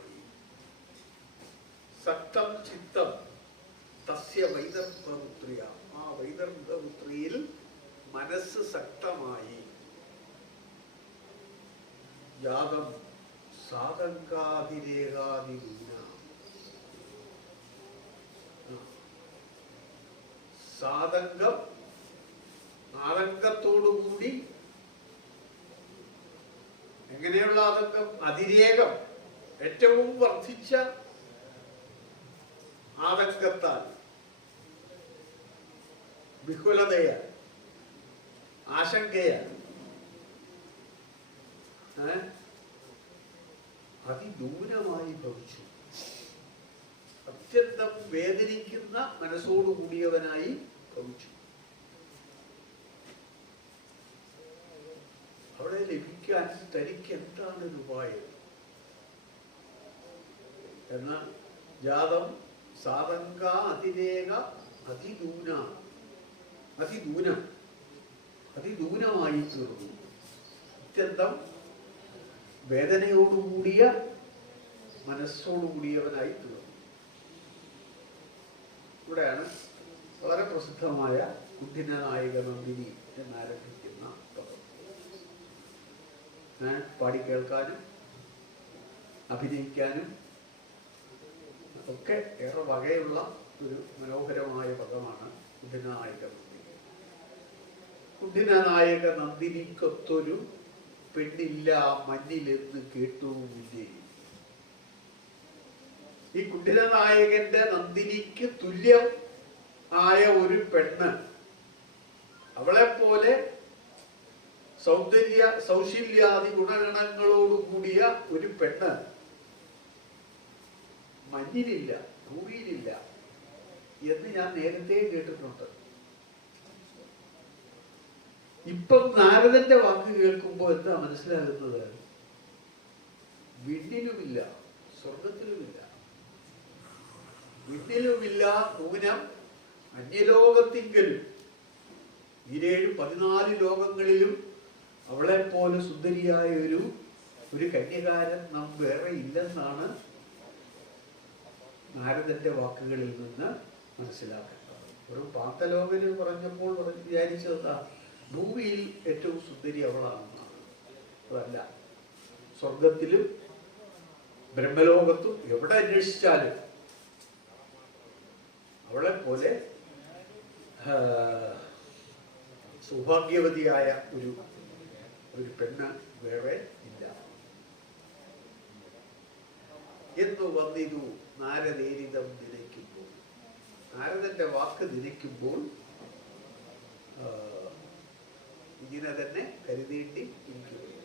സക്തം ചിത്തം തസ്യ വൈദർഭപുത്രിയ, ആ വൈദർഭപുത്രിയിൽ മനസ്സ് ശക്തമായി. യാഗം സാതങ്കാതിരേകാതിലീന, സാതങ്കം, ആതങ്കത്തോടുകൂടി. എങ്ങനെയുള്ള ആതങ്കം? അതിരേകം, ഏറ്റവും വർദ്ധിച്ച ആതങ്കത്താൽ, വിഹുലതയാൽ, ആശങ്കയാൽ, അതിദൂരമായി ഭവിച്ചു. അത്യന്തം വേദനിക്കുന്ന മനസ്സോടുകൂടിയവനായി ഭവിച്ചു. അവിടെ ലഭിക്കാൻ തനിക്ക് എന്താണ് ഉപായം എന്നാൽ ജാതം സാതങ്ക അതിരേക അതിദൂന, അതിദൂനം, അതിദൂനമായി തീർന്നു. അത്യന്തം വേദനയോടുകൂടിയ മനസ്സോടുകൂടിയവനായി തീർന്നു. ഇവിടെയാണ് വളരെ പ്രസിദ്ധമായ കുണ്ഠിതനായിക നന്ദിനി എന്നാരംഭിക്കുന്ന പദം. പാടിക്കേൾക്കാനും അഭിനയിക്കാനും ഒക്കെ ഏറെ വകയുള്ള ഒരു മനോഹരമായ പദമാണ് കുണ്ഠിതനായിക നന്ദിനി. കുണ്ഠിതനായിക നന്ദിനിക്കൊത്തൊരു പെണ്ണില്ല മഞ്ഞിലെന്ന് കേട്ടു മുന്നേ. ഈ കുണ്ഠിതനായകന്റെ നന്ദിനിക്ക് തുല്യം ആയ ഒരു പെണ്ണ്, അവളെപ്പോലെ സൗശല്യാദി ഗുണഗണങ്ങളോടുകൂടിയ ഒരു പെണ്ണ് മഞ്ഞിലില്ല, ഭൂമിയിലില്ല എന്ന് ഞാൻ നേരത്തെ കേട്ടിട്ടുണ്ട്. ഇപ്പം നാരദന്റെ വാക്ക് കേൾക്കുമ്പോൾ എന്താ മനസ്സിലാകുന്നത്? വിണ്ണിലുമില്ല, സ്വർഗത്തിലുമില്ല. വിണ്ണിലുമില്ല നൂനം അന്യലോകത്തിങ്കലും. 14 ലോകങ്ങളിലും അവളെ പോലെ സുന്ദരിയായ ഒരു കന്യകാരൻ നാം വേറെ ഇല്ലെന്നാണ് നാരദന്റെ വാക്കുകളിൽ നിന്ന് മനസ്സിലാക്കേണ്ടത്. ഒരു പാന്തലോകന് പറഞ്ഞപ്പോൾ വിചാരിച്ചതാ ഭൂമിയിൽ ഏറ്റവും സുന്ദരി അവളാണെന്നാണ്. അതല്ല, സ്വർഗത്തിലും ബ്രഹ്മലോകത്തും എവിടെ അന്വേഷിച്ചാലും അവളെ പോലെ സൗഭാഗ്യവതിയായ ഒരു പെണ്ണ് വേറെ ഇല്ല എന്ന് വന്നിതു നാരദേരിതം നിനയ്ക്കുമ്പോൾ. നാരദന്റെ വാക്ക് നിനയ്ക്കുമ്പോൾ ഇങ്ങനെ തന്നെ കരുതേണ്ടി ഇരിക്കുന്നു.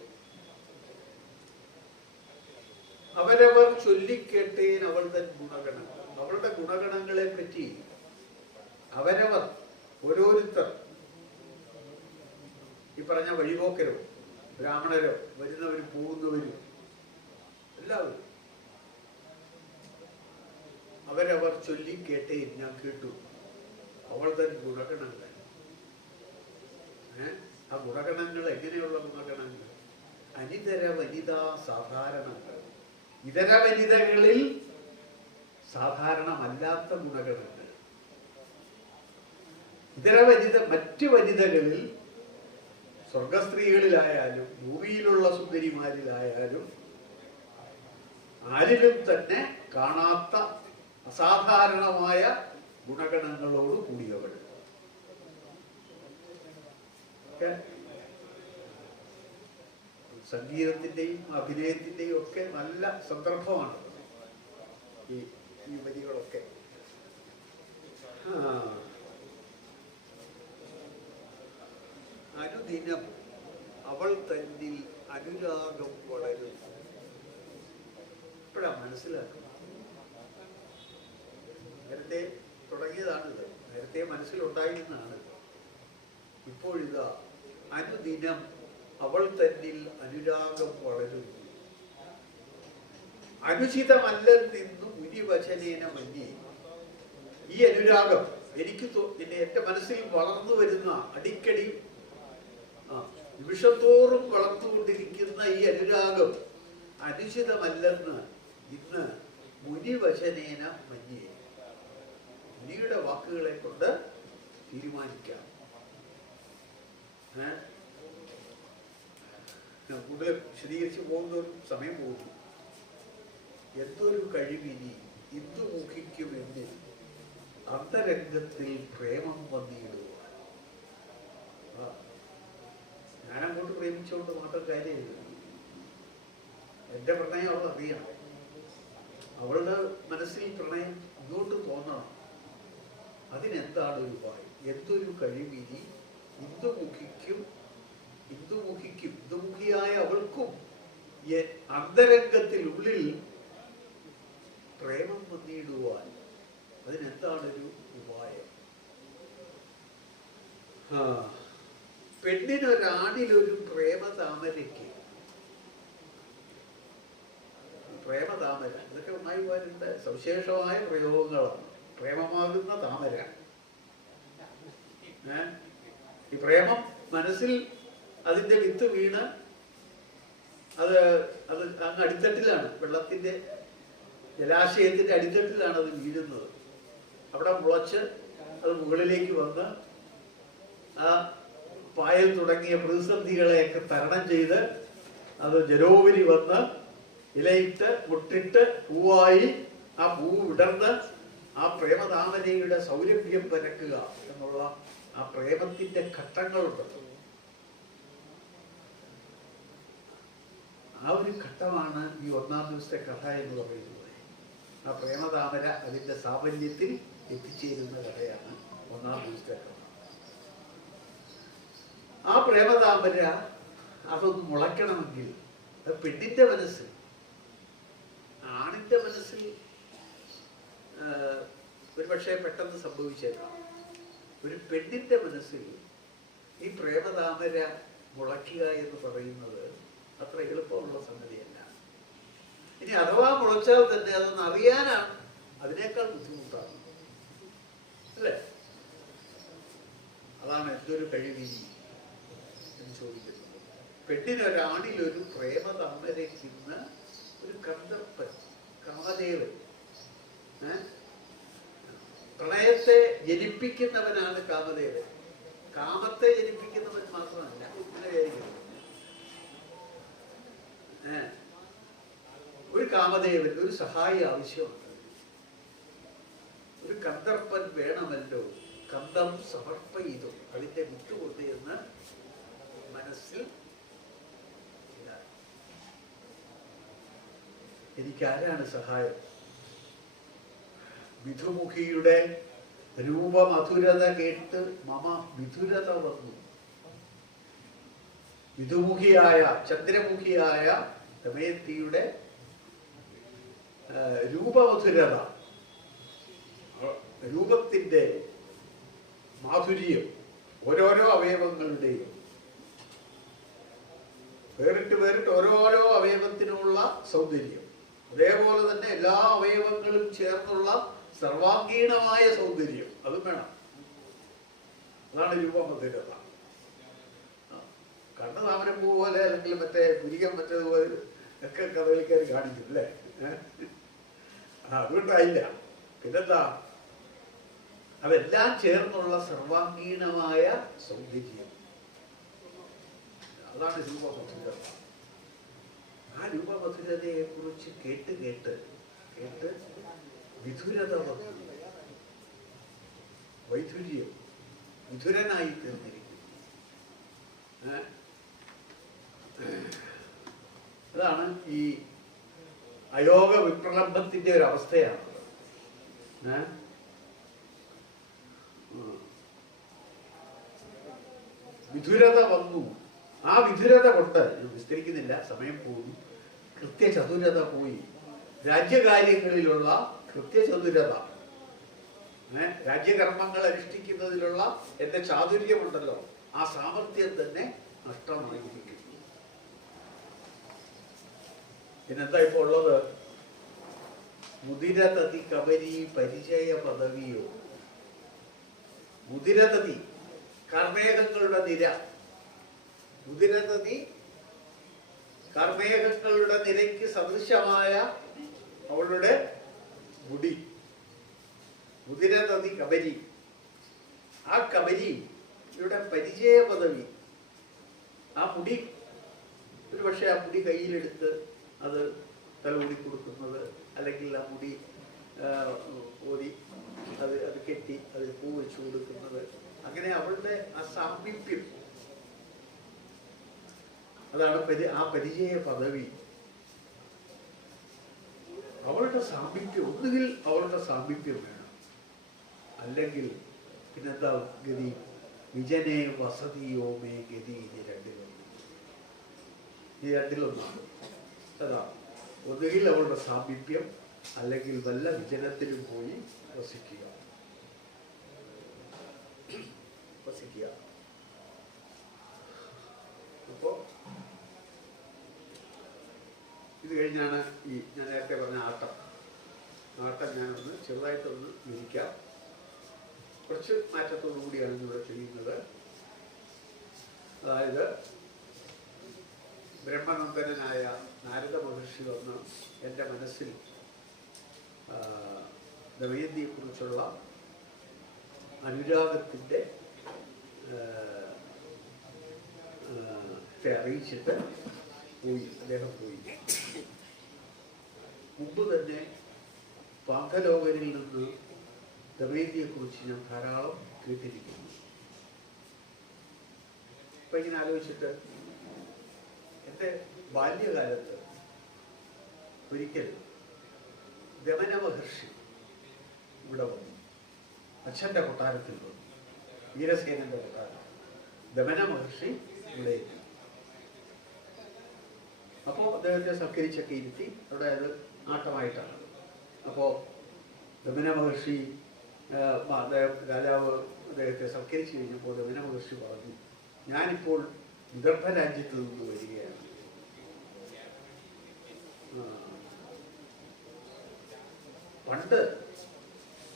അവരവർ ചൊല്ലിക്കേട്ടേൻ അവൾ തൻ ഗുണഗണങ്ങൾ. അവളുടെ ഗുണഗണങ്ങളെ പറ്റി അവരവർ ഓരോരുത്തർ, ഈ പറഞ്ഞ വഴിപോക്കരോ ബ്രാഹ്മണരോ വരുന്നവരും പോകുന്നവരും എല്ലാവരും അവരവർ ചൊല്ലിക്കേട്ടേ ഞാൻ കേട്ടു അവൾ തൻ ഗുണഗണങ്ങൾ. ആ ഗുണഗണങ്ങൾ എങ്ങനെയുള്ള ഗുണഗണങ്ങൾ? അനിതര വനിതാ സാധാരണങ്ങൾ. ഇതര വനിതകളിൽ സാധാരണമല്ലാത്ത ഗുണഗണങ്ങൾ. മറ്റു വനിതകളിൽ സ്വർഗസ്ത്രീകളിലായാലും ഭൂമിയിലുള്ള സുന്ദരിമാരിലായാലും ആരിലും തന്നെ കാണാത്ത അസാധാരണമായ ഗുണഗണങ്ങളോട് കൂടിയവൾ. സംഗീതത്തിന്റെയും അഭിനയത്തിന്റെയും ഒക്കെ നല്ല സന്ദർഭമാണ് ഈ വരികളൊക്കെ. അനുദിനം അവൾ തന്നിൽ അനുരാഗം വളരും. ഇപ്പോഴാ മനസ്സിലാക്കുന്നത്. നേരത്തെ തുടങ്ങിയതാണിത്, നേരത്തെ മനസ്സിലുണ്ടായിരുന്നതാണ്. ഇപ്പോഴിതാ അനുദിനം അവൾ തന്നിൽ അനുരാഗം വളരുന്നു. അനുചിതമല്ലെന്നും ഉരിവചനേന മന്യേ. ഈ അനുരാഗം എനിക്ക് എന്റെ മനസ്സിൽ വളർന്നു വരുന്ന, അടിക്കടി നിമിഷത്തോറും വളർന്നുകൊണ്ടിരിക്കുന്ന ഈ അനുരാഗം അനുചിതമല്ലെന്ന് ഇന്ന് മുനിവചനേന മന്യേ, മുനിയുടെ വാക്കുകളെ കൊണ്ട് തീരുമാനിക്കാം. കൂടുതൽ വിശദീകരിച്ച് പോകുന്നൊരു സമയം പോകുന്നു. എന്തൊരു കഴിവിനി ഇന്ദു മുഖിക്കുമെന്നിൽ അന്തരംഗത്തിൽ പ്രേമം വന്നിടുവാൻ. ഞാനങ്ങോട്ട് പ്രേമിച്ചുകൊണ്ട് മാത്രം കാര്യമില്ല. എന്റെ പ്രണയം അവൾ അറിയണം. അവളുടെ മനസ്സിൽ പ്രണയം ഇങ്ങോട്ട് തോന്നണം. അതിനെന്താണ് ഒരു ഉപായം? എന്തൊരു കഴിവിനി ഇന്ദുമുഖിയായ അവൾക്കും അന്തരംഗത്തിനുള്ളിൽ പ്രേമം വന്നിടുവാൻ അതിനെന്താണൊരു ഉപായം? പെണ്ണിനൊരാണിലൊരു പ്രേമതാമരയ്ക്ക്, പ്രേമതാമര ഇതൊക്കെ ഉമ്മായിമാരുടെ സവിശേഷമായ പ്രയോഗങ്ങളാണ്. പ്രേമമാകുന്ന താമര. ഈ പ്രേമം മനസ്സിൽ അതിന്റെ വിത്ത് വീണ് അത് അങ്ങ് അടിത്തട്ടിലാണ്, വെള്ളത്തിന്റെ ജലാശയത്തിന്റെ അടിത്തട്ടിലാണ് അത് വീഴുന്നത്. അവിടെ മുളച്ച് അത് മുകളിലേക്ക് വന്ന് ആ പായൽ തുടങ്ങിയ പ്രതിസന്ധികളെയൊക്കെ തരണം ചെയ്ത് അത് ജലോപരി വന്ന് ഇലയിട്ട് മുട്ടിട്ട് പൂവായി ആ പൂവ് വിടർന്ന് ആ പ്രേമതാമരയുടെ സൗരഭ്യം പരക്കുക എന്നുള്ള ആ പ്രേമത്തിന്റെ ഘട്ടങ്ങളുണ്ടല്ലോ. ആ ഒരു ഘട്ടമാണ് ഈ ഒന്നാം ദിവസത്തെ കഥ എന്ന് പറയുന്നത്. ആ പ്രേമതാമര അതിന്റെ സാഫല്യത്തിൽ എത്തിച്ചേരുന്ന കഥയാണ് ഒന്നാം ദിവസത്തെ കഥ. ആ പ്രേമതാമര അതൊന്ന് മുളയ്ക്കണമെങ്കിൽ പെണ്ണിന്റെ മനസ്സിൽ, ആണിന്റെ മനസ്സിൽ ഒരുപക്ഷെ പെട്ടെന്ന് സംഭവിച്ചേക്കാം. ഒരു പെണ്ണിന്റെ മനസ്സിൽ ഈ പ്രേമതാമര മുളയ്ക്കുക എന്ന് പറയുന്നത് അത്ര എളുപ്പമുള്ള സംഗതിയല്ല. ഇനി അഥവാ മുളച്ചാൽ തന്നെ അതൊന്ന് അറിയാനാണ് അതിനേക്കാൾ ബുദ്ധിമുട്ടാണ്, അല്ലേ? അതാണ് എന്തൊരു കഴിവിനി എന്ന് ചോദിക്കുന്നത്. പെണ്ണിനൊരാണിലൊരു പ്രേമതാമരയ്ക്കുന്ന ഒരു കന്ദർപ്പൻ, കാമദേവൻ, പ്രണയത്തെ ജനിപ്പിക്കുന്നവനാണ് കാമദേവൻ. കാമത്തെ ജനിപ്പിക്കുന്നവൻ മാത്രമല്ല, അങ്ങനെ വിചാരിക്കുന്നത്. ഒരു കാമദേവൻ, ഒരു സഹായി ആവശ്യമുണ്ട്. ഒരു കന്ദർപ്പൻ വേണമല്ലോ. കന്ദം സമർപ്പയിതും, അതിന്റെ വിട്ടുകൊണ്ട് എന്ന് മനസ്സിൽ എനിക്കാരാണ് സഹായം? വിധുമുഖിയുടെ രൂപമധുരത കേട്ട് മമ വിധുരത വന്നു. വിധുമുഖിയായ, ചന്ദ്രമുഖിയായ ദമയന്തിയുടെ രൂപമധുരത, രൂപത്തിന്റെ മാധുര്യം, ഓരോരോ അവയവങ്ങളുടെയും വേറിട്ട് വേറിട്ട് ഓരോരോ അവയവത്തിനുള്ള സൗന്ദര്യം, അതേപോലെ തന്നെ എല്ലാ അവയവങ്ങളും ചേർന്നുള്ള സർവാംഗീണമായ സൗന്ദര്യം, അതും വേണം. അതാണ് രൂപമധുരത. കണ്ണു താമരപ്പൂ പോലെ അല്ലെങ്കിൽ മറ്റേ പുരികം മറ്റേതുപോലെ ഒക്കെ കഥകളിക്കാർ കാണിക്കും, അല്ലേ? അതുകൊണ്ടായില്ല. പിന്നെന്താ? അതെല്ലാം ചേർന്നുള്ള സർവാംഗീണമായ സൗന്ദര്യം, അതാണ് രൂപമധുരത. ആ രൂപമധുരതയെ കുറിച്ച് കേട്ട് കേട്ട് കേട്ട് വിധുരത വന്നു. വൈധുര്യം, വിധുരനായി തീർന്നിരിക്കുന്നു. അതാണ് ഈ അയോഗ വിപ്രലംബത്തിന്റെ ഒരു അവസ്ഥയാണ്. വിധുരത വന്നു. ആ വിധുരത കൊണ്ട് വിസ്തരിക്കുന്നില്ല, സമയം പോയി. കൃത്യചതുരത പോയി. രാജ്യകാര്യങ്ങളിലുള്ള കൃത്യചതുരത, രാജ്യകർമ്മങ്ങൾ അനുഷ്ഠിക്കുന്നതിലുള്ള എന്റെ ചാതുര്യമുണ്ടല്ലോ, ആ സാമർഥ്യം തന്നെ നഷ്ടമായിരിക്കുന്നു. പിന്നെന്താ ഇപ്പൊ ഉള്ളത്? മുദിരതതി കബരി പരിചയ പദവിയോ. മുദിരതതി, കർമ്മേഘങ്ങളുടെ നിര. മുദിരതതി, കർമ്മേഘങ്ങളുടെ നിരയ്ക്ക് സദൃശമായ അവളുടെ മുടി. മുദിരതതി കബരി, ആ കബരി ഇവിടെ പരിചയ പദവി. ആ മുടി, ഒരു പക്ഷെ ആ മുടി കയ്യിലെടുത്ത് അത് തലമുടി കൊടുക്കുന്നത്, അല്ലെങ്കിൽ ആ മുടി ഓരി അത് കെട്ടി അതിൽ പൂ വെച്ചു കൊടുക്കുന്നത്, അങ്ങനെ അവളുടെ ആ സാമീപ്യം, അതാണ് ആ പരിചയ പദവി. അവളുടെ സാമീപ്യം, ഒന്നുകിൽ അവളുടെ സാമീപ്യം വേണം, അല്ലെങ്കിൽ പിന്നെന്താ ഗതി? വിജനെ വസതിയോ മേ ഗതി. ഈ രണ്ടിലൊന്നാണ്. അതാ, ഒന്നുകിൽ അവളുടെ സാമീപ്യം, അല്ലെങ്കിൽ വല്ല വിജനത്തിലും പോയി വസിക്കുക. അപ്പോ ഇത് കഴിഞ്ഞാണ് ഈ ഞാൻ നേരത്തെ പറഞ്ഞ ആട്ടം. ഞാനൊന്ന് ചെറുതായിട്ടൊന്ന് വിരിക്കാം. കുറച്ച് മാറ്റത്തോടു കൂടിയാണ് ഇവിടെ ചെയ്യുന്നത്. അതായത് ബ്രഹ്മനന്ദനായ നാരദ മഹർഷി വന്ന് എൻ്റെ മനസ്സിൽ ദമയന്തിയെക്കുറിച്ചുള്ള അനുരാഗത്തിൻ്റെ അറിയിച്ചിട്ട് പോയി. അദ്ദേഹം പോയി. മുമ്പ് തന്നെ പാണ്ഡലോകരിൽ നിന്ന് ദമയന്തിയെക്കുറിച്ച് ഞാൻ ധാരാളം കേട്ടിരിക്കുന്നു. അപ്പം ഇങ്ങനെ ആലോചിച്ചിട്ട് എൻ്റെ ബാല്യകാലത്ത് ഒരിക്കൽ ദമന മഹർഷി ഇവിടെ വന്നു. അച്ഛൻ്റെ കൊട്ടാരത്തിൽ വന്നു, വീരസേനൻ്റെ കൊട്ടാരം. ദമന മഹർഷി ഇവിടെ എത്തി. അപ്പോൾ അദ്ദേഹത്തെ സൽക്കരിച്ചൊക്കെ ഇരുത്തി. അവിടെ അത് ആട്ടമായിട്ടാണ്. അപ്പോൾ ദമന മഹർഷി രാജാവ് അദ്ദേഹത്തെ സൽക്കരിച്ചു കഴിഞ്ഞപ്പോൾ ദമന മഹർഷി പറഞ്ഞു, ഞാനിപ്പോൾ വിദർഭ രാജ്യത്ത് നിന്ന് വരികയാണ്.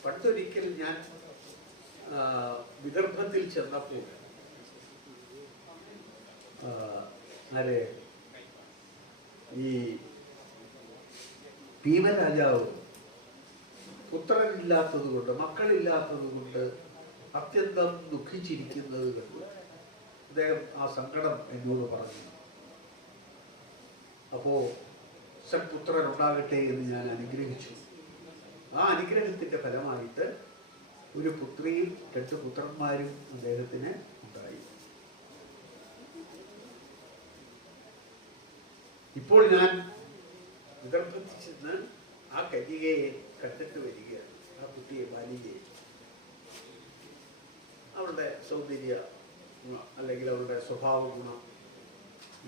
പണ്ടൊരിക്കൽ ഞാൻ വിദർഭത്തിൽ ചെന്നപ്പോൾ ഈ ഭീമരാജാവ് പുത്രനില്ലാത്തത് കൊണ്ട്, മക്കളില്ലാത്തത് കൊണ്ട് അത്യന്തം ദുഃഖിച്ചിരിക്കുന്നത് കണ്ടു. അദ്ദേഹം ആ സങ്കടം എന്നോട് പറഞ്ഞു. അപ്പോൾ സൽപുത്രൻ ഉണ്ടാകട്ടെ എന്ന് ഞാൻ അനുഗ്രഹിച്ചു. ആ അനുഗ്രഹത്തിൻ്റെ ഫലമായിട്ട് ഒരു പുത്രിയും 2 പുത്രന്മാരും അദ്ദേഹത്തിന് ഉണ്ടായി. ഇപ്പോൾ ഞാൻ വിദർഭത്തിൽ ചെന്ന് ആ കന്യകയെ കണ്ടിട്ട് വരികയാണ്. ആ കുട്ടിയെ, ബാലികയെ. അവളുടെ സൗന്ദര്യ അല്ലെങ്കിൽ അവളുടെ സ്വഭാവ ഗുണം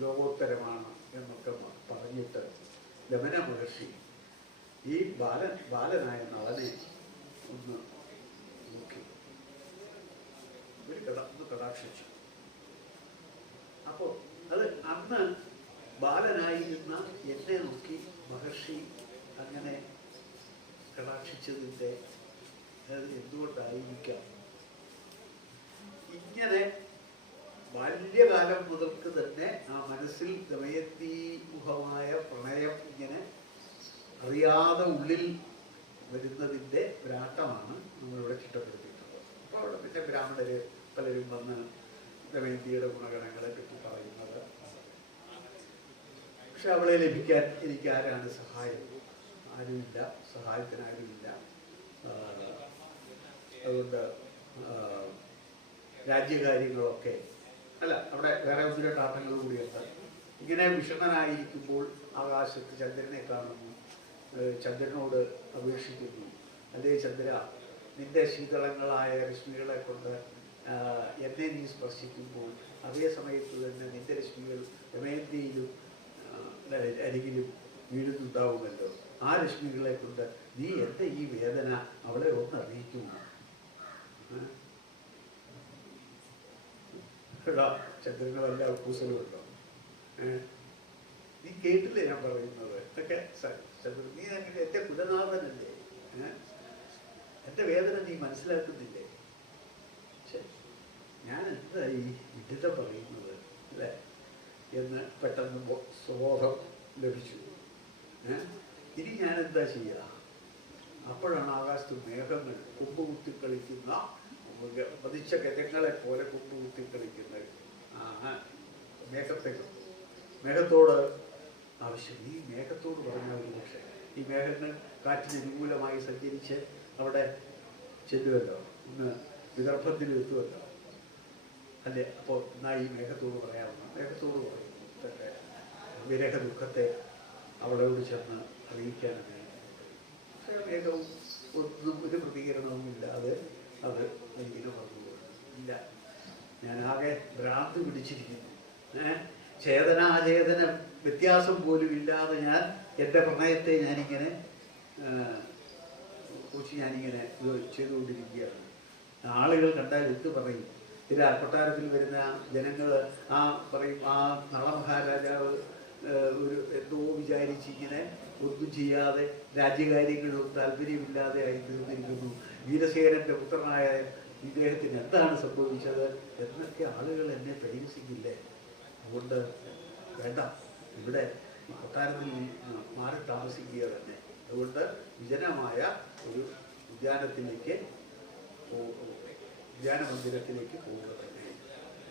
ലോകോത്തരമാണ് എന്നൊക്കെ പറഞ്ഞിട്ട് ദമന മഹർഷി ഈ ബാലനായ നളനെ ഒന്ന് നോക്കി, ഒന്ന് കടാക്ഷിച്ചു. അപ്പോൾ അത് അന്ന് ബാലനായിരുന്ന എന്നെ നോക്കി മഹർഷി അങ്ങനെ കടാക്ഷിച്ചതിൻ്റെ അത് എന്തുകൊണ്ടായിരിക്കാം? ഇങ്ങനെ ബാല്യകാലം മുതൽക്ക് തന്നെ ആ മനസ്സിൽ ദമയന്തിമുഖമായ പ്രണയം ഇങ്ങനെ അറിയാതെ ഉള്ളിൽ വരുന്നതിൻ്റെ ഒരാട്ടമാണ് നമ്മളിവിടെ ചിട്ടപ്പെടുത്തിയിട്ടുള്ളത്. അപ്പോൾ അവിടെ പിന്നെ ബ്രാഹ്മണര് പലരും വന്ന് ദമയന്തിയുടെ ഗുണഗണങ്ങളെ പറ്റി പറയുന്നത്. പക്ഷെ അവളെ ലഭിക്കാൻ എനിക്ക് ആരാണ് സഹായം? ആരുമില്ല, സഹായത്തിന് ആരുമില്ല. അതുകൊണ്ട് രാജ്യകാര്യങ്ങളൊക്കെ അല്ല, അവിടെ വേറെ 1-2 ആട്ടങ്ങൾ കൂടിയുണ്ട്. ഇങ്ങനെ വിഷണ്ണനായിരിക്കുമ്പോൾ ആകാശത്ത് ചന്ദ്രനെ കാണുന്നു, ചന്ദ്രനോട് അപേക്ഷിക്കുന്നു, അല്ലേ ചന്ദ്ര, നിന്റെ ശീതളങ്ങളായ രശ്മികളെ കൊണ്ട് എന്നെ നീ സ്പർശിക്കുമ്പോൾ അതേ സമയത്ത് തന്നെ നിന്റെ രശ്മികൾ ദമയന്തിയിലും അരികിലും വീഴുന്നുണ്ടാവുമല്ലോ. ആ രശ്മികളെ കൊണ്ട് നീ എൻ്റെ ഈ വേദന അവളെ ഒന്ന് അറിയിക്കുമോ? ചന്ദ്രങ്ങളെല്ലാം കൂസലുണ്ടോ? നീ കേട്ടില്ലേ ഞാൻ പറയുന്നത്? ഇതൊക്കെ ചന്ദ്രൻ, നീ അങ്ങനെ എൻ്റെ കുലനാഥനല്ലേ? എൻ്റെ വേദന നീ മനസ്സിലാക്കുന്നില്ലേ? ഞാൻ എന്താ ഈ വിഡിതം പറയുന്നത് അല്ലേ എന്ന് പെട്ടെന്ന് സ്വബോധം ലഭിച്ചു. ഇനി ഞാൻ എന്താ ചെയ്യുക? അപ്പോഴാണ് ആകാശത്ത് മേഘങ്ങൾ കൊമ്പുകുത്തി കളിക്കുന്ന, പതിച്ച ഗജങ്ങളെ പോലെ കൊമ്പുകുത്തി കളിക്കുന്നത് മേഘത്തോട് ആവശ്യം. ഈ മേഘത്തോട് പറഞ്ഞാൽ പക്ഷേ ഈ മേഘങ്ങൾ കാറ്റിന് അനുകൂലമായി സഞ്ചരിച്ച് അവിടെ ചെല്ലുമല്ലോ, ഇന്ന് വിദർഭത്തിൽ എത്തുമല്ലോ അല്ലേ? അപ്പോൾ എന്നാ ഈ മേഘത്തോട് പറയാമെന്ന് മേഘത്തോട് പറയും. തൻ്റെ വിരഹ ദുഃഖത്തെ അവളോട് ചെന്ന് അറിയിക്കാനാണ്. പക്ഷേ മേഘവും ഒന്നും ഒരു പ്രതികരണവും ഇല്ലാതെ അത് ഇങ്ങനെ പറഞ്ഞു ഇല്ല. ഞാനാകെ ഭ്രാന്ത് പിടിച്ചിരിക്കുന്നു. ചേതനാചേതന വ്യത്യാസം പോലും ഇല്ലാതെ ഞാൻ എൻ്റെ പ്രണയത്തെ ഞാനിങ്ങനെ ഞാനിങ്ങനെ ചെയ്തുകൊണ്ടിരിക്കുകയാണ്. ആളുകൾ കണ്ടാൽ എന്ത് പറയും? ഇത് കൊട്ടാരത്തിൽ വരുന്ന ജനങ്ങൾ പറയും, ആ നളമഹാരാജാവ് ഒരു എന്തോ വിചാരിച്ചിങ്ങനെ ഒന്നും ചെയ്യാതെ രാജ്യകാര്യങ്ങളും താല്പര്യമില്ലാതെ ആയി തീർന്നിരിക്കുന്നു. വീരസേനൻ്റെ പുത്രനായ ഇദ്ദേഹത്തിന് എന്താണ് സംഭവിച്ചത് എന്നൊക്കെ ആളുകൾ എന്നെ പരിഹസിക്കില്ലേ? അതുകൊണ്ട് വേണ്ട, ഇവിടെ കൊട്ടാരത്തിൽ മാറി താമസിക്കുക തന്നെ. അതുകൊണ്ട് വിജനമായ ഒരു ഉദ്യാനത്തിലേക്ക് ഉദ്യാന മന്ദിരത്തിലേക്ക് പോവുക തന്നെ.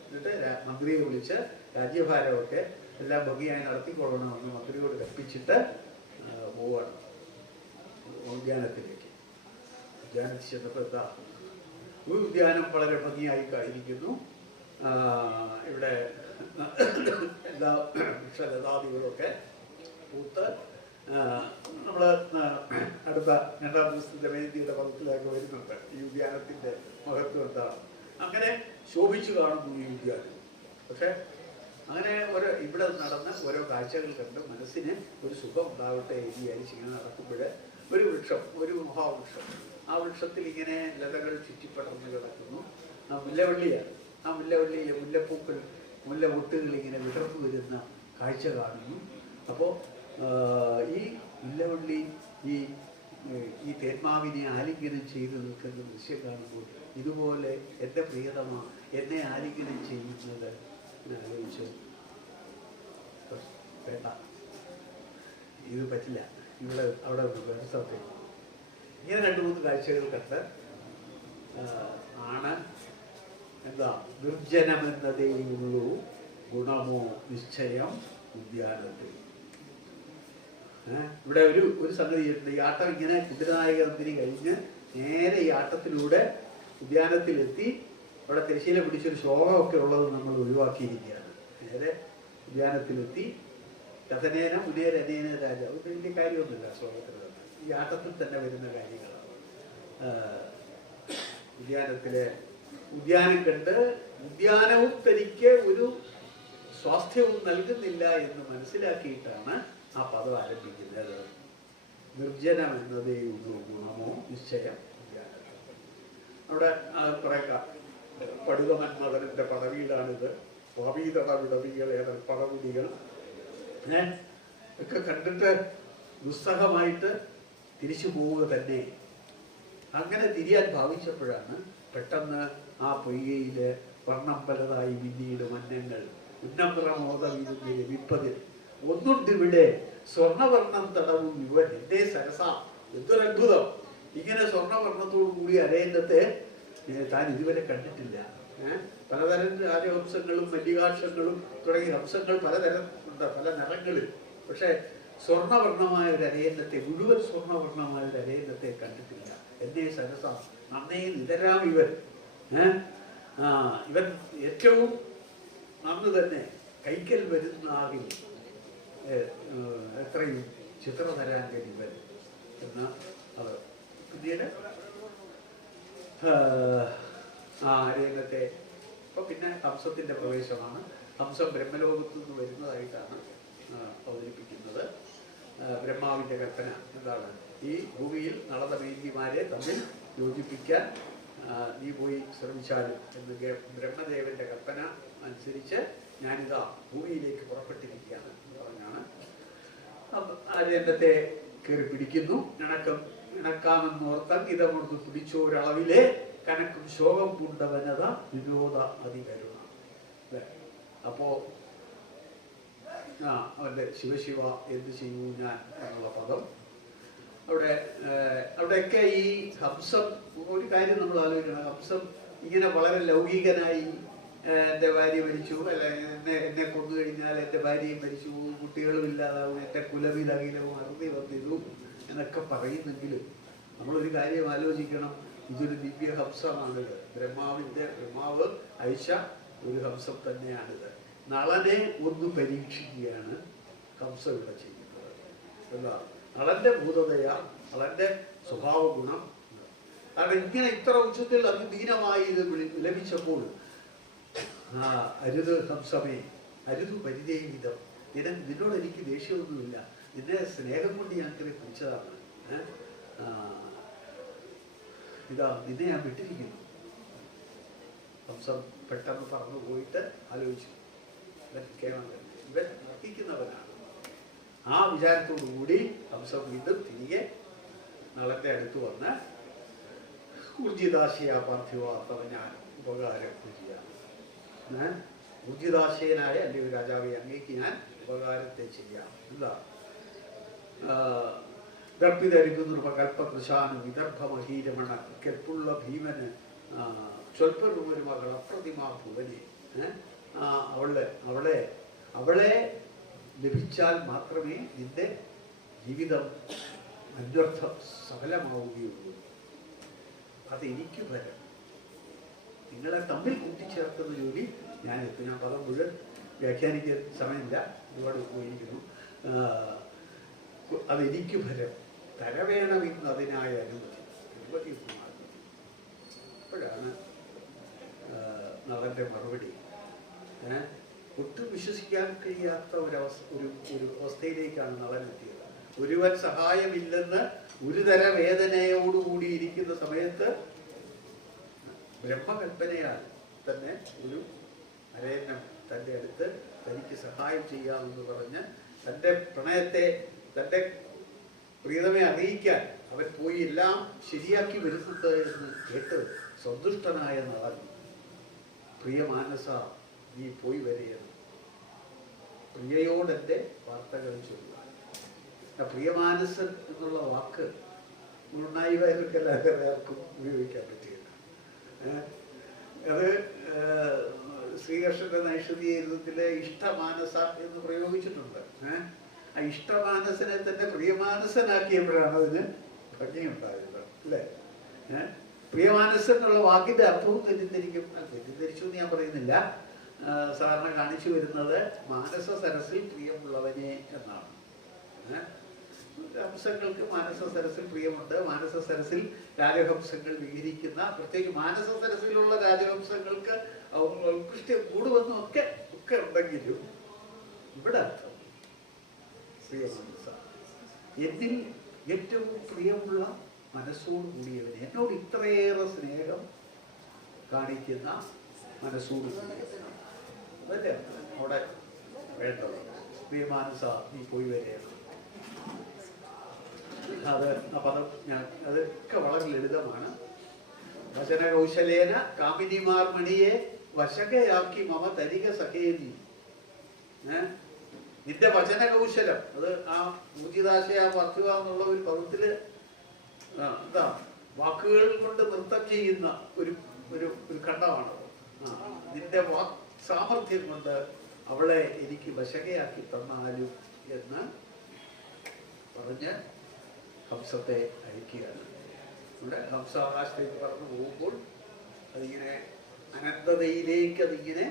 എന്നിട്ട് മന്ത്രിയെ വിളിച്ച് രാജ്യഭാരമൊക്കെ എല്ലാം ഭംഗിയായി നടത്തിക്കൊള്ളണമെന്ന് മന്ത്രിയോട് കൽപ്പിച്ചിട്ട് പോവാണ് ഉദ്യാനത്തിലേക്ക്. ഉദ്യാനത്തിൽ ചെന്നപ്പോൾ എന്താ, ഒരു ഉദ്യാനം വളരെ ഭംഗിയായി കഴിഞ്ഞിരിക്കുന്നു. ഇവിടെ എല്ലാ വൃക്ഷലതാദികളൊക്കെ പൂത്ത് നമ്മൾ അടുത്ത 2-ാം ദിവസത്തെ വേദിയുടെ പദത്തിലേക്ക് വരുന്നുണ്ട്. ഈ ഉദ്യാനത്തിൻ്റെ മഹത്വം എന്താണ്? അങ്ങനെ ശോഭിച്ചു കാണുന്നു ഈ ഉദ്യാനം. പക്ഷെ അങ്ങനെ ഇവിടെ നടന്ന് ഓരോ കാഴ്ചകൾ കണ്ട് മനസ്സിന് ഒരു സുഖം ഉണ്ടാവട്ടെ എന്ന് വിചാരിച്ച് ഇങ്ങനെ നടക്കുമ്പോൾ ഒരു വൃക്ഷം, ഒരു മഹാവൃക്ഷം, ആ വൃക്ഷത്തിൽ ഇങ്ങനെ ലതകൾ ചുറ്റിപ്പടർന്ന് കിടക്കുന്നു. ആ മുല്ലവള്ളിയാണ്. ആ മുല്ലവള്ളിയിലെ മുല്ലപ്പൂക്കൾ, മുല്ലമൊട്ടുകൾ ഇങ്ങനെ വിടർന്നു വരുന്ന കാഴ്ച കാണുന്നു. അപ്പോൾ ഈ മുല്ലവള്ളി ഈ തേന്മാവിനെ ആലിംഗനം ചെയ്ത് നിൽക്കുന്ന ദൃശ്യം കാണുമ്പോൾ ഇതുപോലെ എൻ്റെ പ്രിയതമ എന്നെ ആലിംഗനം ചെയ്യുന്നത് ആലോചിച്ചു. വേണ്ട, ഇത് പറ്റില്ല, ഇവിടെ അവിടെ വേറെ സ്ഥലത്ത് ഇങ്ങനെ 2-3 കാഴ്ചകൾ കണ്ട് ആണ് എന്താ നിർജ്ജനമെന്നതേ ഉള്ളൂ ഗുണമോ നിശ്ചയം ഉദ്യാനത്തിൽ. ഇവിടെ ഒരു സംഗതി ഉണ്ട്. ഈ ആട്ടം ഇങ്ങനെ കുതിരനായകത്തിന് കഴിഞ്ഞ് നേരെ ഈ ആട്ടത്തിലൂടെ ഉദ്യാനത്തിലെത്തി അവിടെ തിരശ്ശീല പിടിച്ചൊരു ശോകമൊക്കെ ഉള്ളത് നമ്മൾ ഒഴിവാക്കിയിരിക്കുകയാണ്. നേരെ ഉദ്യാനത്തിലെത്തി കഥനേന മുനേരനേന രാജാവ്. വലിയ കാര്യമൊന്നുമില്ല ശ്ലോകത്തിൽ തന്നെ, ഈ ആട്ടത്തിൽ തന്നെ വരുന്ന കാര്യങ്ങളാണ്. ഉദ്യാനം കണ്ട് ഉദ്യാനവും തനിക്ക് ഒരു സ്വാസ്ഥ്യവും നൽകുന്നില്ല എന്ന് മനസ്സിലാക്കിയിട്ടാണ് ആ പദം ആരംഭിക്കുന്നത്. നിർജ്ജനം എന്നതേ ഉള്ളൂ ഗുണമോ നിശ്ചയം ഉദ്യാനം. അവിടെ കുറെ പടുതമന്മകന്റെ പടവീടാണിത്. ഭാവീതട വിടവികളേറെ പടവിടികൾ ഒക്കെ കണ്ടിട്ട് ദുസ്സഹമായിട്ട് തിരിച്ചു പോവുക തന്നെ. അങ്ങനെ തിരിയാൻ ഭാവിച്ചപ്പോഴാണ് പെട്ടെന്ന് ആ പൊയ്കയില് വർണ്ണം പലതായി പിന്നീട് മന്നങ്ങൾ ഉന്നമ്രമോദവിരുന്ന് ലഭിപ്പതിൽ ഒന്നുണ്ടിവിടെ സ്വർണവർണ്ണം തടവും ഇവൻ എന്റെ സരസ. എന്തൊരത്ഭുതം! ഇങ്ങനെ സ്വർണവർണ്ണത്തോടു കൂടി അരയന്നത്തെ താൻ ഇതുവരെ കണ്ടിട്ടില്ല. പലതരം രാജഹംസങ്ങളും മല്ലികാക്ഷങ്ങളും തുടങ്ങിയ ഹംസങ്ങൾ പലതരം ഉണ്ട്, പല നിറങ്ങളിൽ. പക്ഷെ സ്വർണവർണ്ണമായ ഒരു അരയന്നത്തെ, മുഴുവൻ സ്വർണവർണ്ണമായ ഒരു അരയന്നത്തെ കണ്ടിട്ടില്ല. എന്നെ സരസ നന്നേ നിതരാം ഇവൻ. ഇവൻ ഏറ്റവും നന്ന് തന്നെ കൈക്കൽ വരുന്നാകിൽ എത്രയും ചിത്രധരാങ്കൻ ഇവൻ എന്ന്. അത് പിന്നീട് രംഗത്തെ ഇപ്പൊ പിന്നെ ഹംസത്തിന്റെ പ്രവേശമാണ്. ഹംസം ബ്രഹ്മലോകത്തു നിന്ന് വരുന്നതായിട്ടാണ് അവതരിപ്പിക്കുന്നത്. ബ്രഹ്മാവിന്റെ കൽപ്പന എന്താണ്? ഈ ഭൂമിയിൽ നളദമയന്തിമാരെ തമ്മിൽ യോജിപ്പിക്കാൻ നീ പോയി ശ്രമിച്ചാലും എന്ന് ബ്രഹ്മദേവന്റെ കൽപ്പന അനുസരിച്ച് ഞാനിതാ ഭൂമിയിലേക്ക് പുറപ്പെട്ടിരിക്കുകയാണ് എന്ന് പറഞ്ഞാണ് രംഗത്തെ കയറി പിടിക്കുന്നു. ഇണക്കാമെന്നോർത്തൻ ഇതമൊന്ന് പിടിച്ചോരളവിലെ കനക്കും ശോകം പൂണ്ടവനത വിനോദ അതികരുണ. അപ്പോ അവന്റെ ശിവശിവ എന്ത് ചെയ്യൂ ഞാൻ എന്നുള്ള പദം അവിടെയൊക്കെ ഈ ഹംസം ഒരു കാര്യം നമ്മൾ ആലോചിക്കണം. ഹംസം ഇങ്ങനെ വളരെ ലൗകികനായി എൻ്റെ ഭാര്യ മരിച്ചു, അല്ല എന്നെ കൊന്നു കഴിഞ്ഞാൽ എൻ്റെ ഭാര്യയും മരിച്ചു, കുട്ടികളും ഇല്ലാതാവും, എൻ്റെ കുലവിലകിലവും അറുതി വന്നിതു എന്നൊക്കെ പറയുന്നെങ്കിലും നമ്മളൊരു കാര്യം ആലോചിക്കണം. ഇതൊരു ദിവ്യ ഹംസമാണിത്. ബ്രഹ്മാവ് അയച്ച ഒരു ഹംസം തന്നെയാണിത്. നളനെ ഒന്ന് പരീക്ഷിക്കുകയാണ് ഹംസം ഇവിടെ ചെയ്യുന്നത്. എന്താ നളന്റെ ഭൂതതയ, നളന്റെ സ്വഭാവ ഗുണം. കാരണം ഇങ്ങനെ ഇത്ര ഉച്ചത്തിൽ അതിദീനമായി ഇത് ലഭിച്ചപ്പോൾ അരുത് ഹംസമേ, അരുത് പരിചയവിധം, നിന്നോട് എനിക്ക് ദേഷ്യമൊന്നുമില്ല, നിന്നെ സ്നേഹം കൊണ്ട് ഞാൻ കയറി പിടിച്ചതാണ്. ഇതാ നിന്നെ ഞാൻ വിട്ടിരിക്കുന്നു. ഹംസം പെട്ടെന്ന് പറന്നു പോയിട്ട് ആലോചിച്ചു, ഇവൻ അർഹിക്കുന്നവനാണ്. ആ വിചാരത്തോടു കൂടി ഹംസം വീണ്ടും തിരികെ നളന്റെ അടുത്ത് വന്ന് ഊർജിതാശയ പാർത്ഥിവാർത്തവ ഞാൻ ഉപകാരം ചെയ്യാം. ഊർജിതാശയനായ രാജാവെ അങ്ങേക്ക് ഞാൻ ഉപകാരത്തെ ചെയ്യാം. എന്താ ദർപ്പിതരിക്കുന്നു നൃപകൽപ്പകൃശാനു വിദർഭമഹീരമണ കെൽപ്പുള്ള ഭീമന് ചൊൽപ്പറുമൊരു മകൾ അപ്രതിമാ ഭുവനെ. അവളെ ലഭിച്ചാൽ മാത്രമേ നിന്റെ ജീവിതം അന്വർത്ഥം സഫലമാവുകയുള്ളൂ. അതെനിക്ക് വരം. നിങ്ങളെ തമ്മിൽ കൂട്ടിച്ചേർക്കുന്ന ജോലി ഞാൻ പദം മുഴുവൻ വ്യാഖ്യാനിക്കാൻ സമയമില്ല, ഒരുപാട് പോയിരിക്കുന്നു. അതെനിക്ക് ഫലം തരവേണമെന്ന് അതിനായ അനുമതി. അപ്പോഴാണ് നളന്റെ മറുപടി. ഒട്ടും വിശ്വസിക്കാൻ കഴിയാത്ത ഒരു അവസ്ഥയിലേക്കാണ് നളൻ എത്തിയത്. ഒരുവൻ സഹായമില്ലെന്ന് ഗുരുതര വേദനയോടുകൂടി ഇരിക്കുന്ന സമയത്ത് ബ്രഹ്മകൽപ്പനയാൽ തന്നെ ഒരു അരയന്നം തൻ്റെ അടുത്ത് തനിക്ക് സഹായം ചെയ്യാമെന്ന് പറഞ്ഞ് തൻ്റെ പ്രണയത്തെ, തൻ്റെ പ്രിയതമെ അറിയിക്കാൻ അവൻ പോയി എല്ലാം ശരിയാക്കി വരുന്നുണ്ട് എന്ന് കേട്ട് സന്തുഷ്ടനായ നളൻ, പ്രിയമാനസ നീ പോയി വരെയെന്ന് പ്രിയയോടെൻ്റെ വാർത്തകൾ ചൊല്ലുക. പ്രിയമാനസൻ എന്നുള്ള വാക്ക് ഗുണായിവായവർക്ക് എല്ലാവർക്കും ഉപയോഗിക്കാൻ പറ്റിയില്ല. അത് ശ്രീകൃഷ്ണന്റെ നൈഷധീയത്തിലെ ഇഷ്ടമാനസ എന്ന് പ്രയോഗിച്ചിട്ടുണ്ട്. ആ ഇഷ്ടമാനസനെ തന്നെ പ്രിയമാനസനാക്കിയപ്പോഴാണ് അതിന് ഭംഗിയുണ്ടായത്, അല്ലേ? പ്രിയമാനസൻ എന്നുള്ള വാക്കിന്റെ അർത്ഥവും തെറ്റിദ്ധരിച്ചു എന്ന് ഞാൻ പറയുന്നില്ല. സാധാരണ കാണിച്ചു വരുന്നത് മാനസ സരസിൽ പ്രിയമുള്ളവനെ എന്നാണ്. ഹംസങ്ങൾക്ക് മാനസ സരസിൽ പ്രിയമുണ്ട്. മാനസ സരസിൽ രാജഹംസങ്ങൾ വിഹരിക്കുന്ന, പ്രത്യേകിച്ച് മാനസ സരസിലുള്ള രാജഹംസങ്ങൾക്ക് ഉത്കൃഷ്ടി കൂടുവെന്നും ഒക്കെ ഉണ്ടെങ്കിലും ഇവിടെ അർത്ഥം പ്രിയമാനസ, എന്നിൽ ഏറ്റവും പ്രിയമുള്ള മനസ്സോട് കൂടിയവന്, എന്നോട് ഇത്രയേറെ സ്നേഹം കാണിക്കുന്ന മനസ്സോട് കൂടിയവൻ. അതല്ലേ അവിടെ വേണ്ടത്. പ്രിയമാനസ നീ പോയി വരെയാണ്. അത് ആ പദം അതൊക്കെ വളരെ ലളിതമാണ്. വചനകൗശലേന കാമിനിമാർ മണിയെ വശകയാക്കി മമ തരിക സഖേനി. നിന്റെ വചനകൗശലം, അത് ആ മൂജിതാശയ പാർത്ഥിവ എന്നുള്ള ഒരു പദത്തില് എന്താ വാക്കുകൾ കൊണ്ട് നൃത്തം ചെയ്യുന്ന ഒരു ഖണ്ഡമാണത്. നിന്റെ വാക് സാമർഥ്യം കൊണ്ട് അവളെ എനിക്ക് വശകയാക്കി തന്നാലും എന്ന് പറഞ്ഞ് ഹംസത്തെ അയക്കുകയാണ്. ഇവിടെ ഹംസ ആകാശത്തേക്ക് പറന്നു പോകുമ്പോൾ അതിങ്ങനെ അനന്തതയിലേക്ക് അതിങ്ങനെ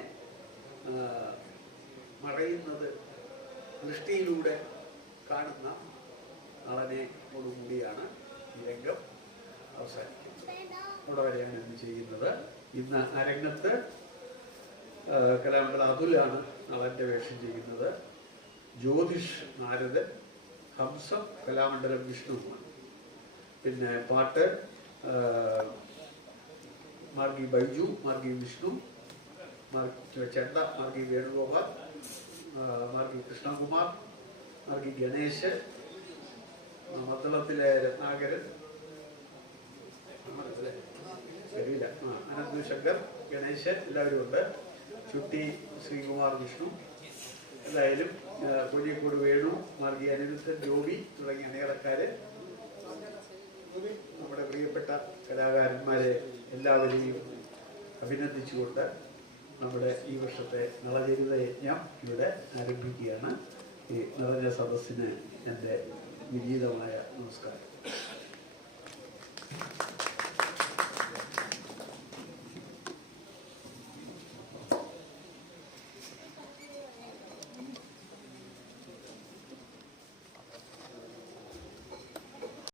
മറയുന്നത് ദൃഷ്ടിയിലൂടെ കാണുന്ന നളനോടുകൂടിയാണ് ഈ രംഗം അവസാനിക്കുന്നത്. അവിടെ വരെയാണ് ഇന്ന് ചെയ്യുന്നത്. ഇന്ന് അരങ്ങത്ത് കലാമണ്ഡലം അതുലാണ് നളന്റെ വേഷം ചെയ്യുന്നത്. ജ്യോതിഷ് നാരദൻ, ഹംസം കലാമണ്ഡലം വിഷ്ണുവുമാണ്. പിന്നെ പാട്ട് മാർഗി ബൈജു, മാർഗി വിഷ്ണു, ചെണ്ട മാർഗി വേണുഗോപാൽ, മാർഗി കൃഷ്ണകുമാർ, മാർഗി ഗണേശ്, മദ്ദളത്തിലെ രത്നാകരൻ, ശരിയില്ല, അനന്തു ശങ്കർ, ഗണേശ് എല്ലാവരും ഉണ്ട്. ചുട്ടി ശ്രീകുമാർ വിഷ്ണു, എന്തായാലും കോഴിക്കോട് വേണു, മാർഗി അനിരുദ്ധൻ, ജോബി തുടങ്ങിയ അനേകക്കാര്, നമ്മുടെ പ്രിയപ്പെട്ട കലാകാരന്മാരെ എല്ലാവരെയും അഭിനന്ദിച്ചുകൊണ്ട് നമ്മുടെ ഈ വർഷത്തെ നളചരിത യജ്ഞം ഇവിടെ ആരംഭിക്കുകയാണ്. ഈ നിറഞ്ഞ സദസ്സിന് എൻ്റെ വിനീതമായ നമസ്കാരം.